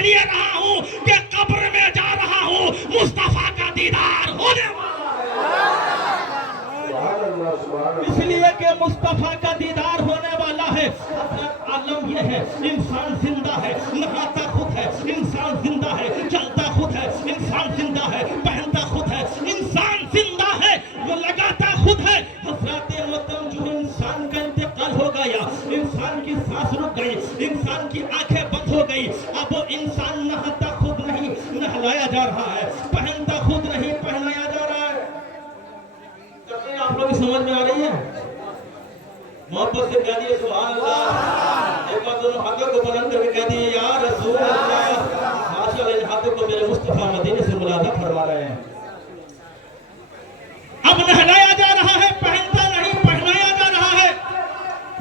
لیے رہا ہوں کہ قبر میں جا رہا ہوں مصطفیٰ کا دیدار ہونے والا ہے، اس لیے کہ مصطفیٰ کا دیدار ہونے والا ہے۔ حضرت عالم یہ ہے، انسان زندہ ہے، نہاتا خود ہے، انسان زندہ ہے، چلتا خود ہے، انسان زندہ ہے، پہنتا خود ہے، انسان زندہ ہے، وہ لگاتا خود ہے۔ حضرات محترم، جو انسان کا انتقال ہو گیا، انسان کی سانس رک گئی، انسان کی آنکھیں بند ہو گئی، اب وہ انسان نہاتا خود نہیں، نہلایا جا رہا ہے، پہنتا خود نہیں، پہنایا جا رہا ہے۔ آپ لوگ سمجھ میں آ رہی ہے؟ محبت سے کہہ دیے سبحان اللہ، ایک بار دونوں ہاتھوں کو بلند کر کے کہہ دیے یا رسول اللہ۔ ماشاء اللہ، ان ہاتھوں کو میرے مصطفیٰ مدینے سے ملاحظہ فرما رہے ہیں۔ اب نہلایا جا رہا ہے، پہنتا نہیں، پہنایا جا رہا ہے،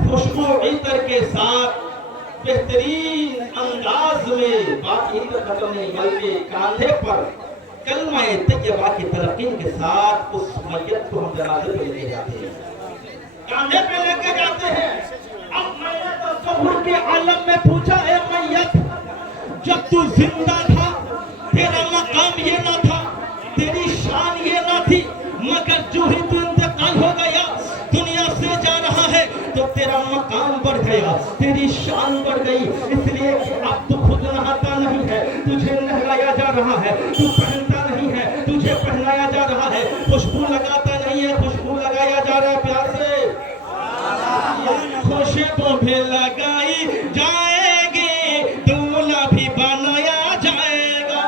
خوشبو عطر کے ساتھ بہترین انداز میں۔ بات یہی تو ختم نہیں، بلکہ کاندھے پر کلمہ طیبہ کی تلقین کے ساتھ اس میت کو ہم جنازے پہ لے جاتے ہیں، کاندھے پہ لے کے جاتے ہیں۔ اب میں نے تصور کے عالم میں پوچھا، اے میت، جب تو زندہ تھا تیرا مقام یہ نہ تھا، تیری شان یہ نہ تھی، مگر جو ہی تو انتقال ہو گیا، دنیا سے جا رہا ہے، تو تیرا مقام بڑھ گیا، تیری شان بڑھ گئی، اس لیے کہ اب تو خود نہاتا نہیں ہے، تجھے نہلایا جا رہا ہے، تو پہنتا نہیں ہے، تجھے پہنایا جا رہا ہے، خوشبو لگاتا نہیں ہے، خوشبو لگایا جا رہا ہے پیار سے۔ خوشبو بھی لگائی جائے گی، دولہا بھی بنایا جائے گا۔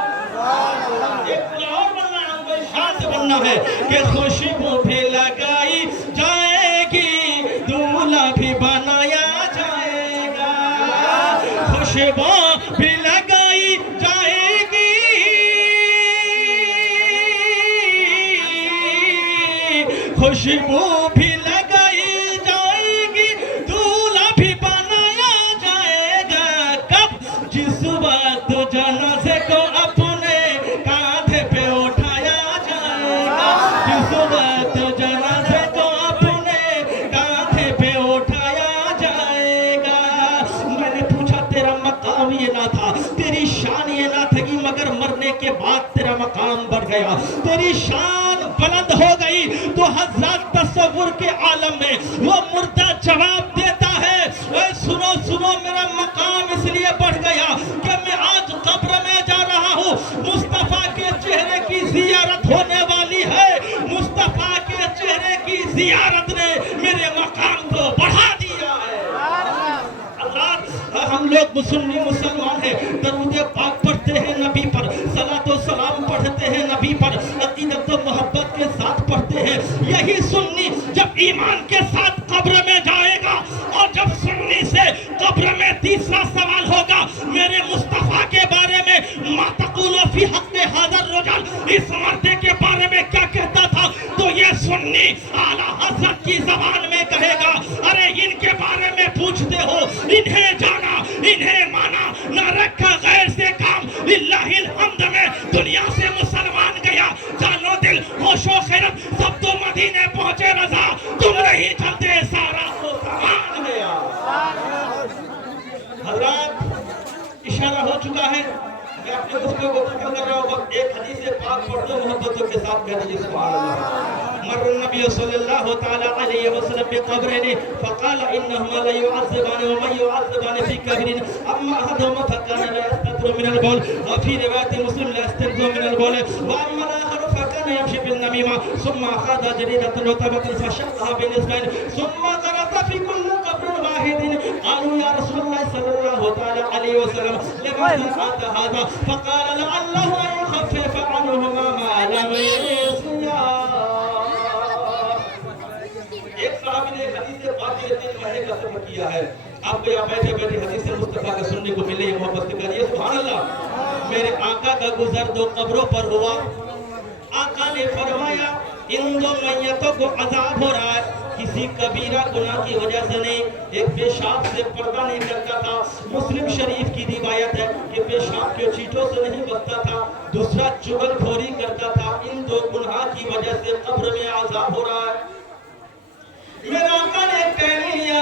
ایک اور بننا ہے، کوئی شان سے بننا ہے کہ خوشبو بھی لگائی جائے گی، دولہا بھی بنایا جائے گا۔ خوشبو بھی لگائی جائے گی، خوشبو بھی لگائی جائے گی، دولہا بھی بنایا جائے گا۔ کب؟ جس وقت جنازے کو اپنے کاندھے پہ اٹھایا جائے گا، جس وقت جنازے کو اپنے کاندھے پہ اٹھایا جائے گا۔ میں نے پوچھا، تیرا مقام یہ نہ تھا، تیری شان یہ نہ تھی، مگر مرنے کے بعد تیرا مقام بڑھ گیا، تیری شان بلند ہو گئی۔ تو حضرات تصور کے عالم میں وہ مردہ جواب دیتا ہے، اے سنو سنو، میرا مقام اس لیے بڑھ گیا کہ میں آج قبر میں جا رہا ہوں، مصطفیٰ کے چہرے کی زیارت ہونے والی ہے، مصطفیٰ کے چہرے کی زیارت نے میرے مقام کو بڑھا دیا ہے۔ ہم لوگ سنی مسلمان ہیں، درود پاک پڑھتے ہیں نبی پر، صلاۃ و سلام پڑھتے ہیں نبی پر، عقیدت و محبت کے ساتھ پڑھتے ہیں۔ یہی سنی جب ایمان کے ساتھ قبر میں جائے گا، اور جب سنی سے قبر میں تیسرا سوال ہوگا، میرے مصطفیٰ کے بارے میں، ما تقول فی حق ھذا الرجل، اس مردے کے بارے میں کیا کہتا تھا، تو یہ سنی اعلیٰ حضرت کی زبان میں کہے گا، ارے ان کے بارے میں پوچھتے ہو، انہیں جانا، انہیں مانا، نہ رکھا غیر سے کام، للہ الحمد میں دنیا سے مسلمان گیا، جانو دل ہوش و خیرت سب تو مدینے پہنچے رضا، تم نہیں چلتے سارا تو سامان گیا۔ حضرات، اشارہ ہو چکا ہے کہ اپنے گفتگو کو ختم کر رہا ہوں، ایک حدیث پاک پڑھ دو محبتوں کے ساتھ کہہ دیجیے سبحان اللہ۔ مر النبی صلی اللہ تعالی علیہ وسلم بقبرین فقال انہما لیعذبان ومن یعذبان فی قبر اما احدہما فکان لا یستتر من البول وفی روایت مسلم لا یستتر من البول واما الاخر فکان یمشی بالنمیمہ ثم اخذ جریدۃ رطبۃ فشقها بنصفین ثم غرس فی کل قبر واحد قالوا یا رسول اللہ صلی اللہ تعالی علیہ وسلم لما صنعت هذا فقال لعله ان يخفف عنهما ما لم يصيا۔ ایک صحابی نے حدیث پاک کے 3 مہینے کا سفر کیا ہے، آپ کو یہاں بیٹھے بیٹھے حدیث مصطفیٰ کا سننے کو ملے، محبت سے کریے سبحان اللہ۔ میرے آقا کا گزر 2 قبروں پر ہوا، آقا نے فرمایا ان 2 میتوں کو عذاب ہو رہا ہے، کسی کبیرہ گناہ کی وجہ سے نہیں، ایک پیشاب سے پردہ نہیں کرتا تھا، مسلم شریف کی روایت ہے کہ پیشاب کے چیٹوں سے نہیں بچتا تھا، دوسرا چغل خوری کرتا تھا، ان 2 گناہ کی وجہ سے قبر میں عذاب ہو رہا ہے۔ میرا آقا نے کہہ لیا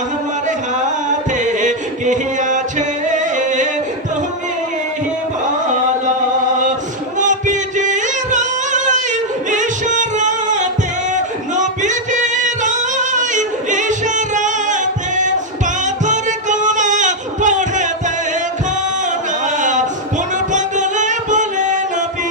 আমার হাতে কি আছে তুমি বলো, নবীজির ইশারাতে, নবীজির ইশারাতে পাথর গোনা পড়ে দেখো না, কোন পাগলে বলে নবী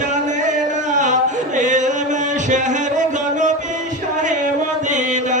জানে না, ইলমে শহর গো নবী শাহে মদীনা।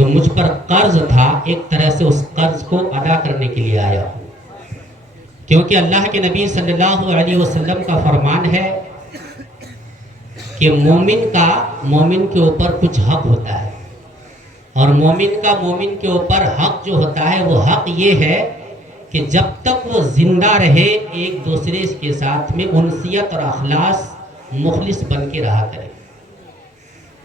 تو مجھ پر قرض تھا، ایک طرح سے اس قرض کو ادا کرنے کے لیے آیا ہوں، کیونکہ اللہ کے نبی صلی اللہ علیہ وسلم کا فرمان ہے کہ مومن کے اوپر کچھ حق ہوتا ہے، اور مومن کے اوپر حق جو ہوتا ہے وہ حق یہ ہے کہ جب تک وہ زندہ رہے ایک دوسرے کے ساتھ میں انسیت اور اخلاص مخلص بن کے رہا کرے۔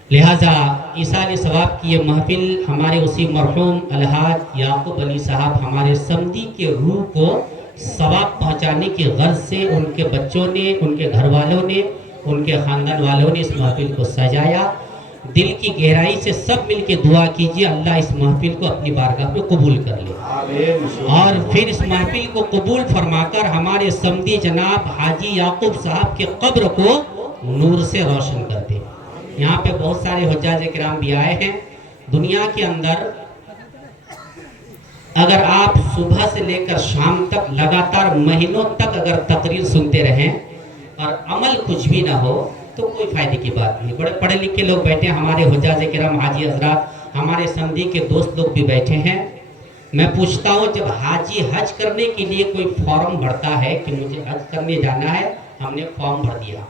لہٰذا ایصال ثواب کی یہ محفل ہمارے اسی مرحوم الحاج یعقوب علی صاحب ہمارے سمدی کے روح کو ثواب پہنچانے کی غرض سے ان کے بچوں نے، ان کے گھر والوں نے، ان کے خاندان والوں نے اس محفل کو سجایا۔ دل کی گہرائی سے سب مل کے دعا کیجیے اللہ اس محفل کو اپنی بارگاہ میں قبول کر لے، اور پھر اس محفل کو قبول فرما کر ہمارے سمدی جناب حاجی یعقوب صاحب کے قبر کو نور سے روشن کر دے۔ یہاں پہ بہت سارے حجاج کرام بھی آئے ہیں۔ دنیا کے اندر اگر آپ صبح سے لے کر شام تک لگاتار مہینوں تک اگر تقریر سنتے رہیں اور عمل کچھ بھی نہ ہو تو کوئی فائدے کی بات نہیں۔ بڑے پڑھے لکھے لوگ بیٹھے ہیں، ہمارے حجاج کرام حاجی حضرات، ہمارے سمدی کے دوست لوگ بھی بیٹھے ہیں۔ میں پوچھتا ہوں جب حاجی حج کرنے کے لیے کوئی فارم بھرتا ہے کہ مجھے حج کرنے جانا ہے، ہم نے فارم بھر دیا،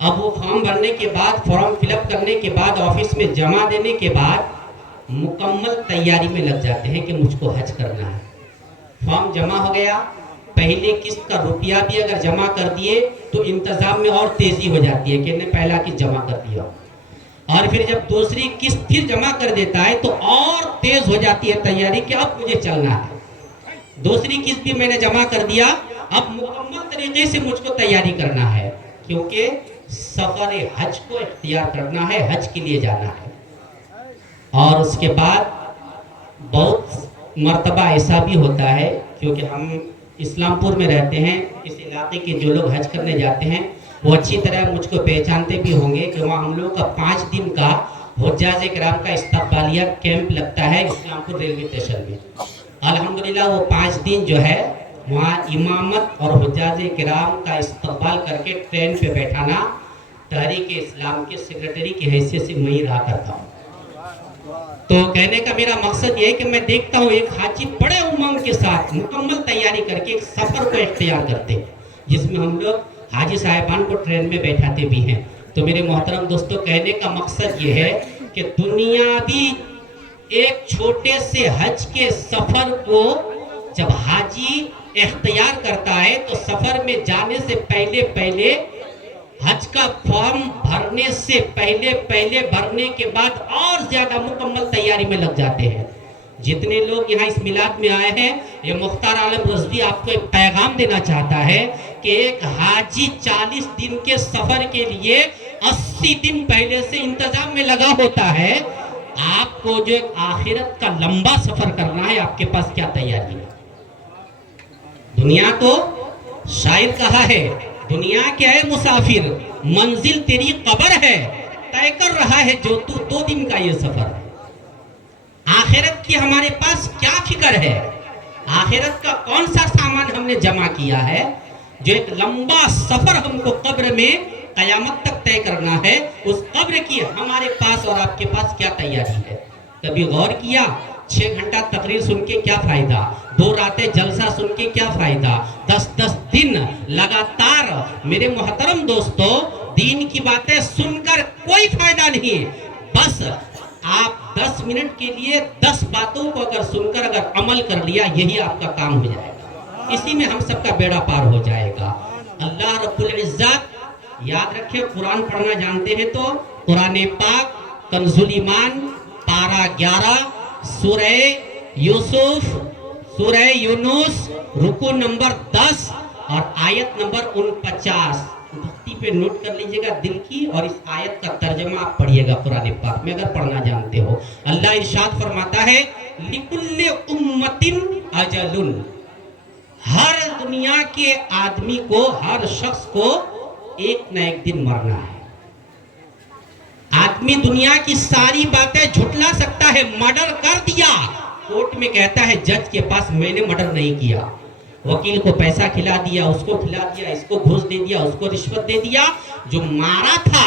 اب وہ فارم بھرنے کے بعد، فارم فل اپ کرنے کے بعد، آفس میں جمع دینے کے بعد مکمل تیاری میں لگ جاتے ہیں کہ مجھ کو حج کرنا ہے۔ فارم جمع ہو گیا، پہلے قسط کا روپیہ بھی اگر جمع کر دیے تو انتظام میں اور تیزی ہو جاتی ہے کہ نے پہلا قسط جمع کر دیا، اور پھر جب دوسری قسط پھر جمع کر دیتا ہے تو اور تیز ہو جاتی ہے تیاری کہ اب مجھے چلنا ہے۔ دوسری قسط بھی میں نے جمع کر دیا، اب مکمل طریقے سے مجھ کو تیاری کرنا ہے، کیونکہ سفر حج کو اختیار کرنا ہے، حج کے لیے جانا ہے۔ اور اس کے بعد بہت مرتبہ ایسا بھی ہوتا ہے، کیونکہ ہم اسلام پور میں رہتے ہیں، اس علاقے کے جو لوگ حج کرنے جاتے ہیں وہ اچھی طرح مجھ کو پہچانتے بھی ہوں گے کہ وہاں ہم لوگ کا 5 دن کا حجاج کرام کا استقبالیہ کیمپ لگتا ہے اسلام پور ریلوے اسٹیشن میں۔ الحمدللہ وہ 5 دن جو ہے وہاں امامت اور حجاج کرام کا استقبال کر کے ٹرین پہ بیٹھانا تحریک اسلام کے سیکرٹری کی حیثیت سے میں ہی رہا کرتا ہوں۔ تو کہنے کا میرا مقصد یہ ہے کہ میں دیکھتا ہوں ایک حاجی بڑے امنگ کے ساتھ مکمل تیاری کر کے ایک سفر کو اختیار کرتے ہیں، جس میں ہم لوگ حاجی صاحبان کو ٹرین میں بیٹھاتے بھی ہیں۔ تو میرے محترم دوستو، کہنے کا مقصد یہ ہے کہ دنیاوی ایک چھوٹے سے حج کے سفر کو جب حاجی اختیار کرتا ہے تو سفر میں جانے سے پہلے حج کا فارم بھرنے سے پہلے بھرنے کے بعد اور زیادہ مکمل تیاری میں لگ جاتے ہیں۔ جتنے لوگ یہاں اس میلاد میں آئے ہیں، یہ مختار عالم رضوی آپ کو ایک پیغام دینا چاہتا ہے کہ ایک حاجی 40 دن کے سفر کے لیے 80 دن پہلے سے انتظام میں لگا ہوتا ہے۔ آپ کو جو ایک آخرت کا لمبا سفر کرنا ہے، آپ کے پاس کیا تیاری ہے؟ دنیا تو شاعر کہا ہے، دنیا کیا ہے مسافر، منزل تیری قبر ہے، طے کر رہا ہے جو تو 2 دن کا یہ سفر ہے۔ آخرت کی ہمارے پاس کیا فکر ہے؟ آخرت کا کون سا سامان ہم نے جمع کیا ہے جو ایک لمبا سفر ہم کو قبر میں قیامت تک طے کرنا ہے؟ اس قبر کی ہمارے پاس اور آپ کے پاس کیا تیاری ہے؟ کبھی غور کیا 6 گھنٹہ تقریر سن کے کیا فائدہ، 2 راتیں جلسہ سن کے کیا فائدہ، 10 دن لگاتار؟ میرے محترم دوستو، دین کی باتیں سن کر کوئی فائدہ نہیں، بس آپ 10 منٹ کے لیے 10 باتوں کو اگر سن کر اگر عمل کر لیا، یہی آپ کا کام ہو جائے گا، اسی میں ہم سب کا بیڑا پار ہو جائے گا۔ اللہ رب العزت، یاد رکھیں قرآن پڑھنا جانتے ہیں تو قرآن پاک کنز الایمان پارہ 11 سورہ یوسف، سورہ یونس، رکوع نمبر 10 اور آیت نمبر 49 بختی پہ نوٹ کر لیجئے گا دل کی، اور اس آیت کا ترجمہ آپ پڑھیے گا قرآن پاک میں اگر پڑھنا جانتے ہو۔ اللہ ارشاد فرماتا ہے لِكُلِّ أُمَّةٍ أَجَلٌ، ہر دنیا کے آدمی کو، ہر شخص کو ایک نہ ایک دن مرنا ہے۔ آدمی دنیا کی ساری باتیں جھٹلا سکتا ہے، مرڈر کر دیا، کورٹ میں کہتا ہے جج کے پاس میں نے مرڈر نہیں کیا، وکیل کو پیسہ کھلا دیا، اس کو کھلا دیا، اس کو گھوس دے دیا، اس کو رشوت دے دیا، جو مارا تھا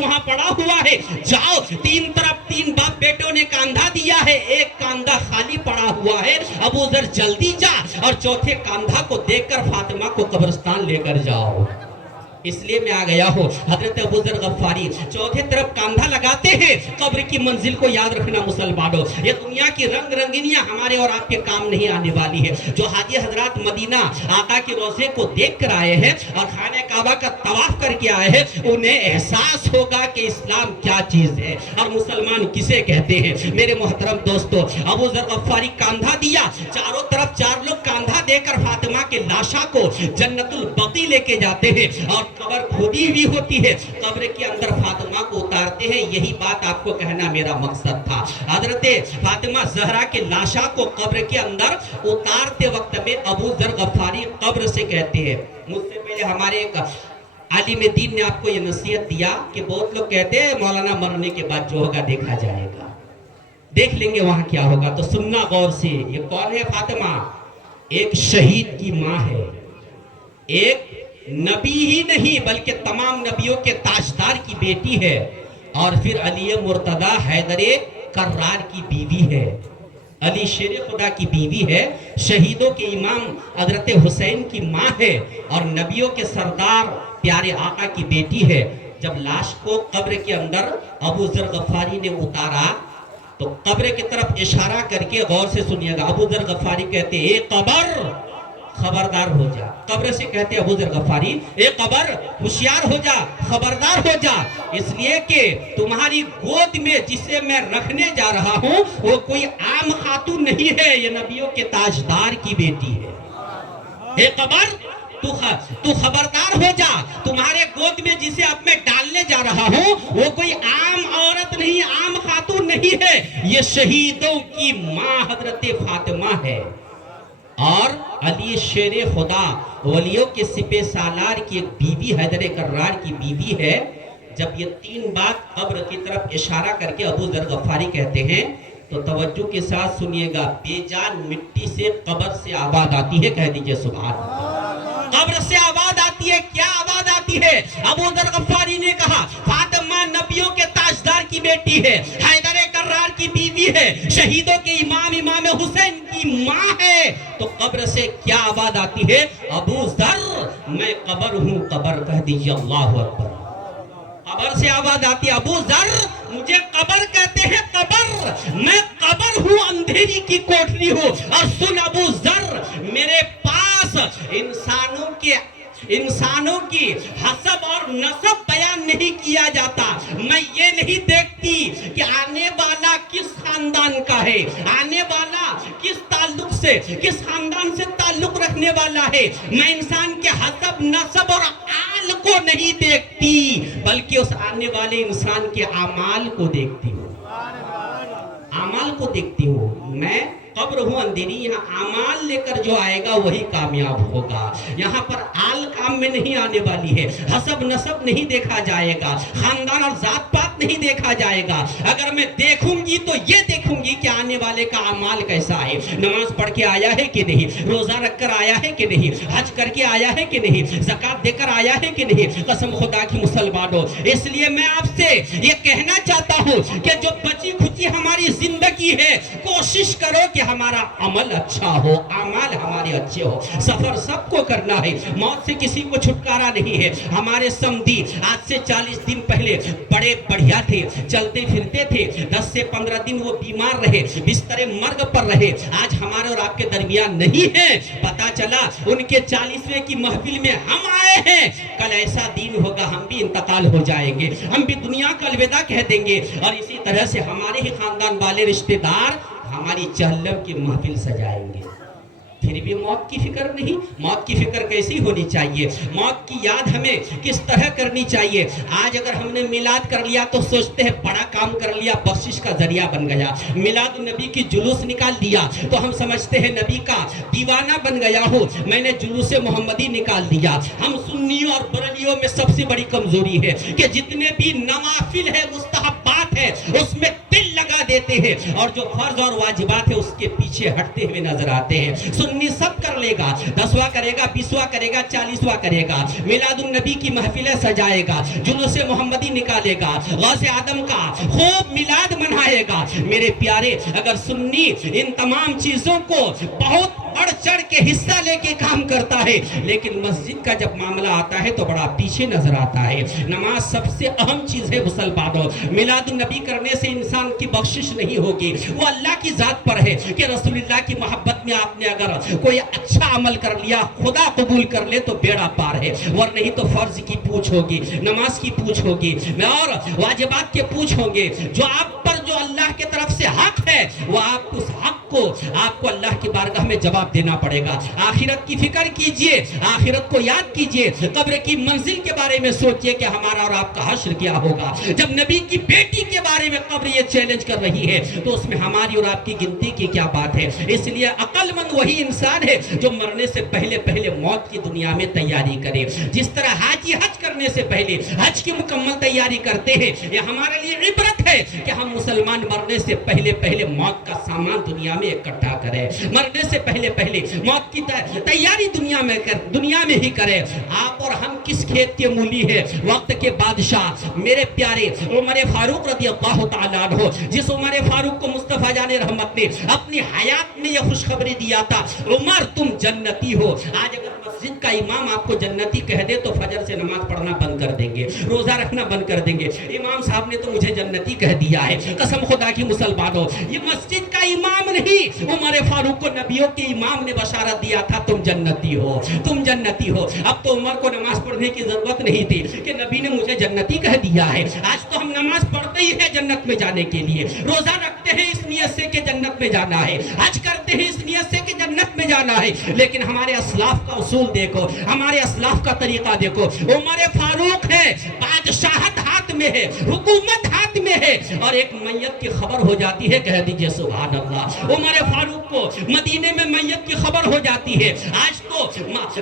وہاں پڑا ہوا ہے، جاؤ، تین طرف تین باپ بیٹوں نے کاندھا دیا ہے، ایک کاندھا خالی پڑا ہوا ہے، ابو ذر جلدی جا اور چوتھے کاندھا کو دیکھ کر فاطمہ کو قبرستان لے کر جاؤ۔ اس لیے میں آ گیا ہوں۔ حضرت ابو ذر غفاری چوتھے طرف کاندھا لگاتے ہیں۔ قبر کی منزل کو یاد رکھنا مسلمانوں، یہ دنیا کی رنگ رنگینیاں ہمارے اور آپ کے کام نہیں آنے والی ہے۔ جو حاجی حضرات مدینہ آقا کے روضے کو دیکھ کر آئے ہیں اور خانہ کعبہ کا طواف کر کے آئے ہیں، انہیں احساس ہوگا کہ اسلام کیا چیز ہے اور مسلمان کسے کہتے ہیں۔ میرے محترم دوستو، ابو ذر غفاری کاندھا دیا، چاروں طرف چار لوگ کاندھا دے کر فاطمہ کے لاشا کو جنت البقیع لے کے جاتے ہیں اور قبر کھودی ہوئی ہوتی ہے، قبر کے اندر فاطمہ کو اتارتے ہیں۔ یہی بات آپ کو کہنا میرا مقصد تھا۔ حضرت فاطمہ زہرا کے لاشا کو قبر کے اندر اتارتے وقت میں ابو ذر غفاری قبر سے کہتے ہیں، مجھ سے پہلے ہمارے ایک عالم دین نے آپ کو یہ نصیحت دیا کہ بہت لوگ کہتے ہیں مولانا مرنے کے بعد جو ہوگا دیکھا جائے گا، دیکھ لیں گے وہاں کیا ہوگا۔ تو سننا غور سے، یہ کون ہے فاطمہ؟ ایک شہید کی ماں ہے، ایک نبی ہی نہیں بلکہ تمام نبیوں کے تاجدار کی بیٹی ہے، اور پھر علی مرتضی حیدر کرار کی بیوی ہے، علی شیر خدا کی بیوی ہے، شہیدوں کے امام حضرت حسین کی ماں ہے، اور نبیوں کے سردار پیارے آقا کی بیٹی ہے۔ جب لاش کو قبر کے اندر ابو ذر غفاری نے اتارا تو قبر کی طرف اشارہ کر کے غور سے سنیے گا، ابو ذر غفاری کہتے اے قبر خبردار ہو جا۔ قبر سے کہتے ابو ذر غفاری اے قبر ہوشیار ہو جا، خبردار ہو جا، اس لیے کہ تمہاری گود میں جسے میں رکھنے جا رہا ہوں وہ کوئی عام خاتون نہیں ہے، یہ نبیوں کے تاجدار کی بیٹی ہے۔ اے قبر تو خبردار ہو جا، تمہارے گود میں جسے اب میں ڈالنے جا رہا ہوں وہ کوئی عام عورت نہیں، عام خاتون نہیں ہے، یہ شہیدوں کی ماں حضرت فاطمہ ہے، اور علی شیر خدا ولیوں کے سپہ سالار کی ایک بیوی حیدر کرار کی بیوی ہے۔ جب یہ تین بات قبر کی طرف اشارہ کر کے ابو ذر غفاری کہتے ہیں تو توجہ کے ساتھ سنیے گا، بے جان مٹی سے قبر سے آواز آتی ہے، کہہ دیجئے سبحان اللہ۔ قبر سے آواز آتی ہے، کیا آواز آتی ہے؟ ابو ذر غفاری نے کہا فاطمہ نبیوں کے تاجدار کی بیٹی ہے، حیدر کرار کی بیوی ہے، شہیدوں کے امام حسین کی ماں ہے، تو قبر سے کیا آواز آتی ہے؟ ابو ذر میں قبر ہوں، قبر، کہہ دیجئے اللہ اکبر۔ قبر سے آواز آتی ہے، ابو ذر مجھے قبر کہتے ہیں، قبر، میں قبر ہوں، اندھیری کی کوٹری ہوں، اور سن ابو ذر میرے پاس انسانوں کی حسب اور نسب بیان نہیں کیا جاتا، میں یہ نہیں دیکھتی کہ آنے والا کس خاندان کا ہے، آنے والا کس تعلق سے، کس خاندان سے تعلق رکھنے والا ہے، میں انسان کے حسب نسب اور آل کو نہیں دیکھتی بلکہ اس آنے والے انسان کے اعمال کو دیکھتی ہوں، اعمال کو دیکھتی ہوں۔ میں قبر ہوں اندھیری، یہاں اعمال لے کر جو آئے گا وہی کامیاب ہوگا، یہاں پر آل کام میں نہیں آنے والی ہے، حسب نسب نہیں دیکھا جائے گا، خاندان اور ذات پات نہیں دیکھا جائے گا۔ اگر میں دیکھوں گی تو یہ دیکھوں گی کہ آنے والے کا اعمال کیسا ہے، نماز پڑھ کے آیا ہے کہ نہیں، روزہ رکھ کر آیا ہے کہ نہیں، حج کر کے آیا ہے کہ نہیں، زکوٰۃ دے کر آیا ہے کہ نہیں، قسم خدا کی مسلمانوں۔ اس لیے میں آپ سے یہ کہنا چاہتا ہوں کہ جو بچی کھچی ہماری زندگی ہے، کوشش کرو کہ ہمارا عمل اچھا ہو، اعمال ہمارے اچھے ہو۔ سفر سب کو کرنا ہے، موت سے کسی کو چھٹکارا نہیں ہے۔ ہمارے سمدھی آج سے 40 دن پہلے بڑے بڑھیا تھے، چلتے پھرتے تھے، 10 سے 15 دن وہ بیمار رہے، بستر مرگ پر رہے، آج ہمارے اور آپ کے درمیان نہیں ہے۔ پتا چلا ان کے 40ویں کی محفل میں ہم آئے ہیں، کل ایسا دن ہوگا ہم بھی انتقال ہو جائیں گے، ہم بھی دنیا کا الوداع کہہ دیں گے، اور اسی طرح سے ہمارے ہی خاندان والے رشتہ دار ہماری جہنم کی محفل سجائیں گے۔ پھر بھی موت کی فکر نہیں۔ موت کی فکر کیسی ہونی چاہیے، موت کی یاد ہمیں کس طرح کرنی چاہیے۔ آج اگر ہم نے میلاد کر لیا تو سوچتے ہیں بڑا کام کر لیا، بخشش کا ذریعہ بن گیا۔ میلاد نبی کی جلوس نکال دیا تو ہم سمجھتے ہیں نبی کا دیوانہ بن گیا ہو، میں نے جلوس محمدی نکال دیا۔ ہم سنیوں اور بریلیوں میں سب سے بڑی کمزوری ہے کہ جتنے بھی نوافل ہے، مستحبات ہے، اس میں دل لگا دیتے ہیں اور جو فرض اور واجبات ہے اس کے پیچھے ہٹتے ہوئے نظر آتے ہیں. سنی سب کر لے گا، 10واں کرے گا، 20واں کرے گا، 40واں کرے گا، میلاد النبی کی محفلیں سجائے گا، جلوس محمدی نکالے گا، غوث آدم کا خوب میلاد منائے گا. میرے پیارے، اگر سنی ان تمام چیزوں کو بہت بڑھ چڑھ کے حصہ لے کے کام کرتا ہے، لیکن مسجد کا جب معاملہ آتا ہے تو بڑا پیچھے نظر آتا ہے. نماز سب سے اہم چیز ہے مسلمانوں. میلاد النبی کرنے سے انسان کی بخشش نہیں ہوگی، وہ اللہ کی ذات پر ہے کہ رسول اللہ کی محبت میں آپ نے اگر کوئی اچھا عمل کر لیا، خدا قبول کر لے تو بیڑا پار ہے، ورنہ نہیں تو فرض کی پوچھ ہوگی، نماز کی پوچھ ہوگی اور واجبات کے پوچھ ہوں گے. جو آپ پر جو اللہ کی طرف سے حق ہے، وہ آپ اس حق کو آپ کو اللہ کی بارگاہ میں جواب دینا پڑے گا. آخرت کی فکر کیجئے، آخرت کو یاد کیجئے، قبر کی منزل کے بارے میں سوچئے کہ ہمارا اور آپ کا حشر کیا ہوگا. جب نبی کی بیٹی کے بارے میں قبر یہ چیلنج کر رہی ہے تو اس میں ہماری اور آپ کی گنتی کی کیا بات ہے. اس لیے عقل مند وہی انسان ہے جو مرنے سے پہلے پہلے موت کی دنیا میں تیاری کرے. جس طرح حاجی حج کرنے سے پہلے حج کی مکمل تیاری کرتے ہیں، یہ ہمارے لیے عبرت ہے کہ ہم مسلمان مرنے سے پہلے پہلے موت کا سامان دنیا میں اکٹھا کریں، مرنے سے پہلے پہلے موت کی تیاری دنیا میں ہی کریں. آپ اور ہم کس کھیت کے مولی ہے؟ وقت کے بادشاہ میرے پیارے عمر فاروق رضی اللہ تعالیٰ عنہ، جس عمر فاروق کو مصطفیٰ جان رحمت نے اپنی حیات میں یہ خوشخبری دیا تھا، عمر تم جنتی ہو. آج اگر مسجد کا امام آپ کو جنتی کہہ دے تو فجر سے نماز پڑھنا بند کر دیں گے، روزہ رکھنا بند کر دیں گے. امام صاحب نے تو مجھے جنتی کہہ دیا ہے. قسم خدا کی مسلمانوں، یہ مسجد کا امام نہیں، عمر فاروق کو نبیوں کے امام نے بشارت دیا تھا تم جنتی ہو، تم جنتی ہو. اب تو عمر کو نماز پڑھنے کی ضرورت نہیں تھی کہ نبی نے مجھے جنتی کہہ دیا ہے. آج تو ہم نماز پڑھتے ہی ہیں جنت میں جانے کے لیے، روزہ رکھتے ہیں اس نیت سے کہ جنت میں جانا ہے، حج کرتے ہیں اس نیت سے کہ جنت میں جانا ہے. لیکن ہمارے اسلاف کا اصول دیکھو، ہمارے اسلاف کا طریقہ دیکھو. عمر فاروق ہے، بادشاہت ہاتھ میں ہے، حکومت ہاتھ میں ہے، اور ایک میت کی خبر ہو جاتی ہے، کہہ دیجئے سبحان اللہ. عمر فاروق کو مدینے میں میت کی خبر ہو جاتی ہے. آج تو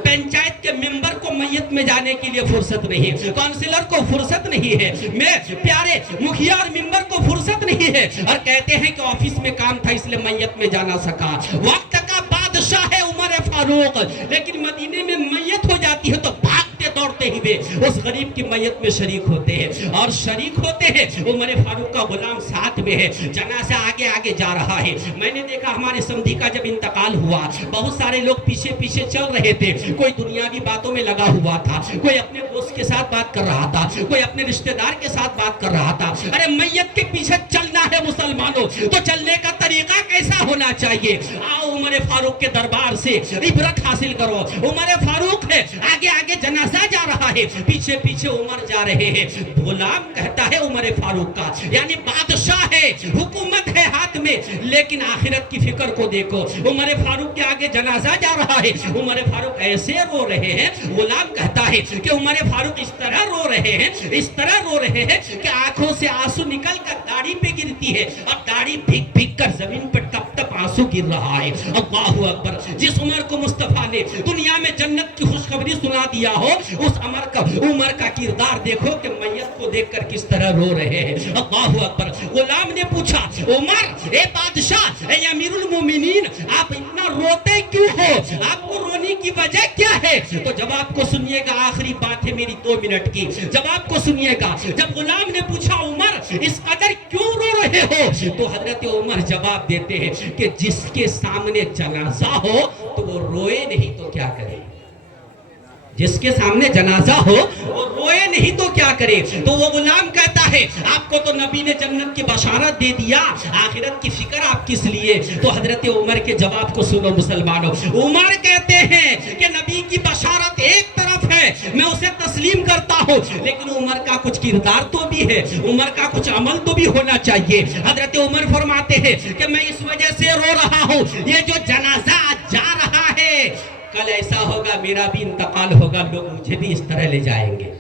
پنچایت کے ممبر کو میت میں جانے کے لیے فرصت نہیں، کونسلر کو فرصت نہیں ہے، میں پیارے مکھیا اور ممبر کو فرصت نہیں ہے، اور کہتے ہیں کہ آفس میں کام تھا اس لیے میت میں جانا سکا. وقت کا بادشاہ ہے عمر فاروق، لیکن مدینے میں میت ہو جاتی ہے تو بھاگتے دوڑتے ہوئے اس غریب کی میت میں شریک ہوتے ہیں، اور شریک ہوتے ہیں. عمر فاروق کا غلام ساتھ میں ہے، جنازہ آگے آگے جا رہا ہے. میں نے دیکھا ہمارے سمدھی کا جب انتقال ہوا، بہت سارے لوگ پیچھے پیچھے چل رہے تھے. کوئی دنیاوی باتوں میں لگا ہوا تھا، کوئی اپنے دوست کے ساتھ بات کر رہا تھا، کوئی اپنے رشتہ دار کے ساتھ بات کر رہا تھا. ارے میت کے پیچھے چلنا ہے مسلمانوں تو چلنے کا طریقہ کیسا ہونا چاہیے؟ آؤ عمر فاروق کے دربار سے عبرت حاصل کرو. عمر فاروق ہے، آگے آگے جنازہ جا رہا ہے، پیچھے پیچھے عمر جا رہے ہیں. غلام کہتا ہے عمر فاروق کا، یعنی بادشاہ ہے، حکومت ہے ہاتھ میں، لیکن آخرت کی فکر کو دیکھو. عمر فاروق کے آگے جنازہ جا رہا ہے، عمر فاروق ایسے رو رہے ہیں. غلام کہتا ہے کہ عمر فاروق اس طرح رو رہے ہیں، اس طرح رو رہے ہیں کہ آنکھوں سے آنسو نکل کر داڑھی پہ گرتی ہے، اور داڑھی بھیگ بھیگ کر زمین پر ٹپ ٹپ آنسو گر رہا ہے. اللہ اکبر. جس عمر کو مصطفیٰ نے دنیا میں جنت کی خوشخبری سنا دیا ہو، اس عمر کا کردار دیکھو کہ میت کو دیکھ کر کس طرح رو رہے ہیں. اللہ اکبر. غلام نے پوچھا عمر، اے بادشاہ، اے امیر المومنین، آپ اتنا روتے کیوں ہو؟ آپ کو رونے کی وجہ کیا ہے؟ تو جواب کو سنیے گا، آخری بات ہے میری 2 منٹ کی، جواب کو سنیے گا. جب غلام نے پوچھا عمر اس قدر کیوں رو رہے ہو، تو حضرت عمر جواب دیتے ہیں کہ جس کے سامنے جنازہ ہو تو وہ روئے نہیں تو کیا کرے؟ جس کے سامنے جنازہ ہو وہ روئے نہیں تو کیا کرے؟ تو وہ غلام کہتا ہے آپ کو تو نبی نے جنت کی بشارت دے دیا، آخرت کی فکر آپ کس لیے؟ تو حضرت عمر کے جواب کو سنو مسلمانوں. عمر کہتے ہیں کہ نبی کی بشارت ایک طرف ہے، میں اسے تسلیم کرتا ہوں، لیکن عمر کا کچھ کردار تو بھی ہے، عمر کا کچھ عمل تو بھی ہونا چاہیے. حضرت عمر فرماتے ہیں کہ میں اس وجہ سے رو رہا ہوں، یہ جو جنازہ جا رہا ہے کل ایسا ہوگا میرا بھی انتقال ہوگا، لوگ مجھے بھی اس طرح لے جائیں گے.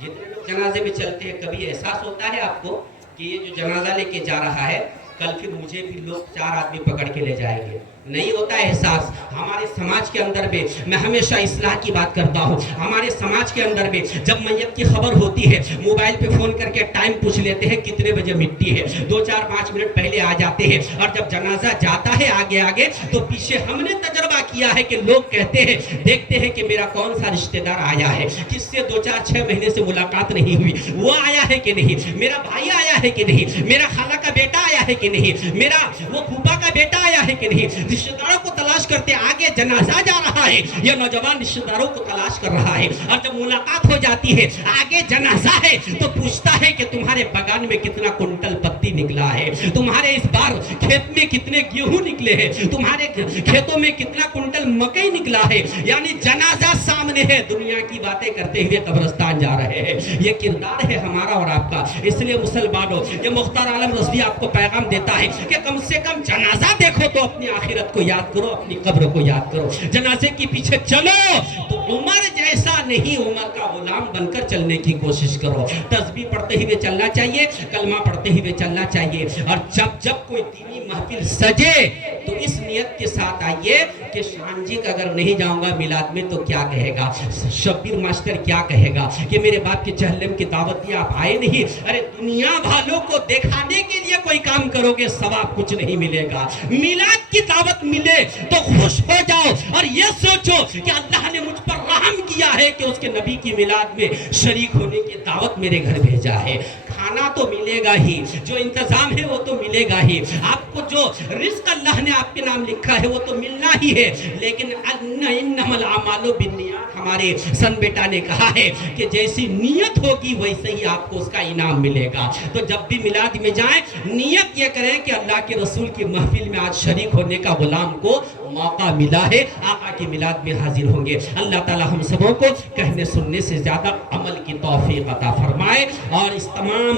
جتنے لوگ جنازے میں چلتے ہیں کبھی احساس ہوتا ہے آپ کو کہ یہ جو جنازہ لے کے جا رہا ہے کل پھر مجھے بھی لوگ 4 آدمی پکڑ کے لے جائیں گے. نہیں ہوتا احساس ہمارے سماج کے اندر میں. میں ہمیشہ اصلاح کی بات کرتا ہوں. ہمارے سماج کے اندر میں جب میت کی خبر ہوتی ہے موبائل پہ فون کر کے ٹائم پوچھ لیتے ہیں کتنے بجے مٹی ہے, 2-4-5 منٹ پہلے آ جاتے ہیں. اور جب جنازہ جاتا ہے آگے آگے تو پیچھے ہم نے تجربہ کیا ہے کہ لوگ کہتے ہیں دیکھتے ہیں کہ میرا کون سا رشتہ دار آیا ہے جس سے 2-4-6 مہینے سے ملاقات نہیں ہوئی, وہ آیا ہے کہ نہیں, میرا بھائی آیا ہے کہ نہیں, میرا خالہ کا بیٹا آیا ہے کہ نہیں, میرا وہ پھوپھا کا بیٹا آیا ہے کہ نہیں. رشتہ داروں کو تلاش کرتے آگے جنازہ جا رہا ہے, یہ نوجوان رشتہ داروں کو تلاش کر رہا ہے. اور جب ملاقات ہو جاتی ہے آگے جنازہ ہے تو پوچھتا ہے کہ تمہارے بگان میں کتنا کنٹل پتی نکلا ہے, تمہارے اس بار کھیت میں کتنے گیہوں نکلے ہیں, تمہارے کھیتوں میں کتنا کنٹل مکئی نکلا ہے. یعنی جنازہ سامنے ہے, دنیا کی باتیں کرتے ہوئے قبرستان جا رہے ہیں. یہ کردار ہے ہمارا اور آپ کا. اس لیے مسلمانوں, یہ مختار عالم رضوی آپ کو پیغام دیتا ہے کہ کم سے کم جنازہ دیکھو تو اپنی آخرت کو یاد کرو, اپنی قبر کو یاد کرو. جنازے کے پیچھے چلو تو عمر جیسا نہیں, عمر کا غلام بن کر چلنے کی کوشش کرو. تسبیح پڑھتے ہوئے چلنا چاہیے, کلمہ پڑھتے ہوئے چلنا چاہیے. اور جب کوئی دینی محفل سجے تو اس نیت کے ساتھ آئیے کہ شان جی کا اگر نہیں جاؤں گا میلاد میں تو کیا کہے گا, شبیر ماسٹر کیا کہے گا کہ میرے باپ کے جہنم کی دعوت دیا آپ آئے نہیں. ارے دنیا والوں کو دکھانے کے لیے کوئی کام کرو گے ثواب کچھ نہیں ملے گا. میلاد کی دعوت ملے تو خوش ہو جاؤ اور یہ سوچو کہ اللہ نے مجھ پر رحم کیا ہے کہ اس کے نبی کی میلاد میں شریک ہونے کی دعوت میرے گھر بھیجا ہے. کھانا تو ملے گا ہی, جو انتظام ہے وہ تو ملے گا ہی, آپ کو جو رزق اللہ نے آپ کے نام لکھا ہے وہ تو ملنا ہی ہے. لیکن انما الاعمال بالنیات, ہمارے سن بیٹا نے کہا ہے کہ جیسی نیت ہوگی ویسے ہی آپ کو اس کا انعام ملے گا. تو جب بھی میلاد میں جائیں نیت یہ کریں کہ اللہ کے رسول کی محفل میں آج شریک ہونے کا غلام کو موقع ملا ہے, آقا کی میلاد میں حاضر ہوں گے. اللہ تعالی ہم سبوں کو کہنے سننے سے زیادہ عمل کی توفیق عطا فرمائے, اور اس تمام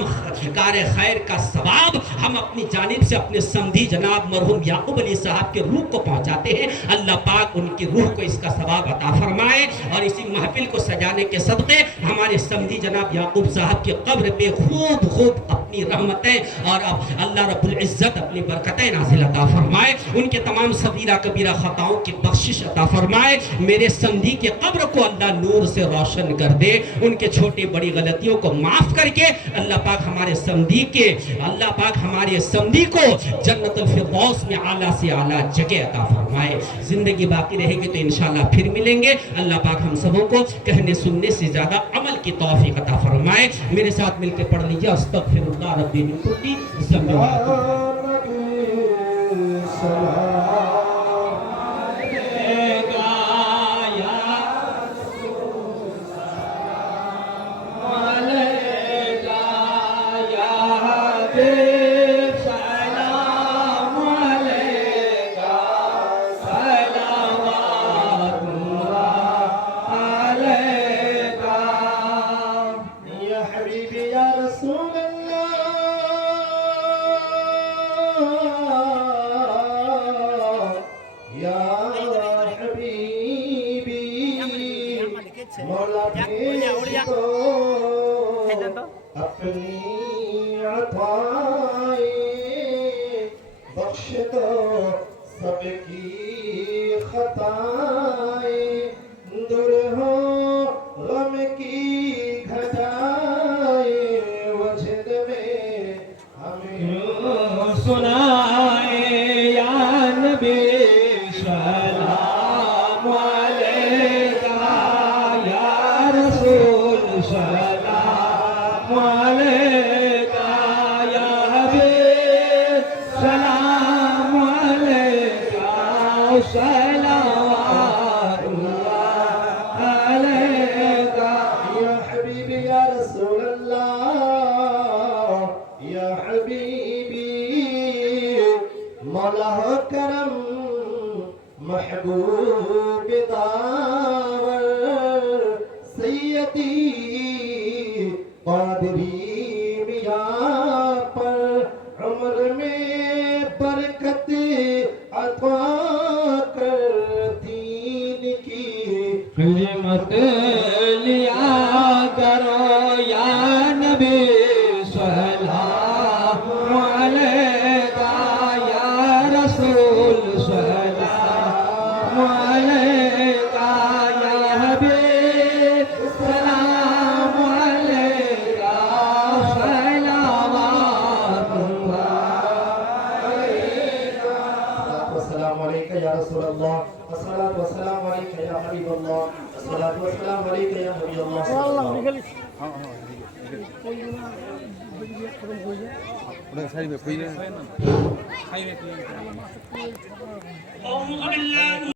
کار خیر کا ثواب ہم اپنی جانب سے اپنے سمدھی جناب مرحوم یعقوب علی صاحب کے روح کو پہنچاتے ہیں. اللہ پاک ان کی روح کو اس کا ثواب عطا فرمائے, اور اسی محفل کو سجانے کے صدقے ہمارے سمدھی جناب یعقوب صاحب کی قبر پہ خوب خوب اپنی رحمتیں اور اللہ رب العزت اپنی برکتیں نازل عطا فرمائے. ان کے تمام صغیرہ کبیرہ خطاؤں کی بخشش عطا فرمائے. میرے سمدھی کے قبر کو اللہ نور سے روشن کر دے, ان کے چھوٹی بڑی غلطیوں کو معاف کر کے اللہ پاک ہمارے سمدھی کو جنت الفردوس میں اعلیٰ سے اعلیٰ جگہ عطا فرمائے. زندگی باقی رہے گی تو انشاءاللہ پھر ملیں گے. اللہ پاک ہم سبوں کو کہنے سننے سے زیادہ عمل کی توفیق عطا فرمائے. میرے ساتھ مل کے پڑھ لیجیے استغفر اللہ ربی من کلی ذنب و خطیئۃ. اپنی عطائیں بخش دو سب کی خطائیں, دور ہو غم کی گھٹائیں, وجد میں ہمیں سنائے یا نبی سلام علیکہ, یا رسول سلام علیکہ, یا حبیب سلام علیکہ, صلوات اللہ علیکہ, یا حبیبی یا رسول اللہ, یا حبیبی مولا کرم محبوب داور سیدی قادری میاں پر عمر میں برکت عطا کر, دین کی خدمت لیا کرو یا نبی سلام علیکہ, رسول الله الصلاة والسلام عليك يا حبيب الله الصلاة والسلام عليك يا نبي الله صلى الله عليه وسلم أعوذ بالله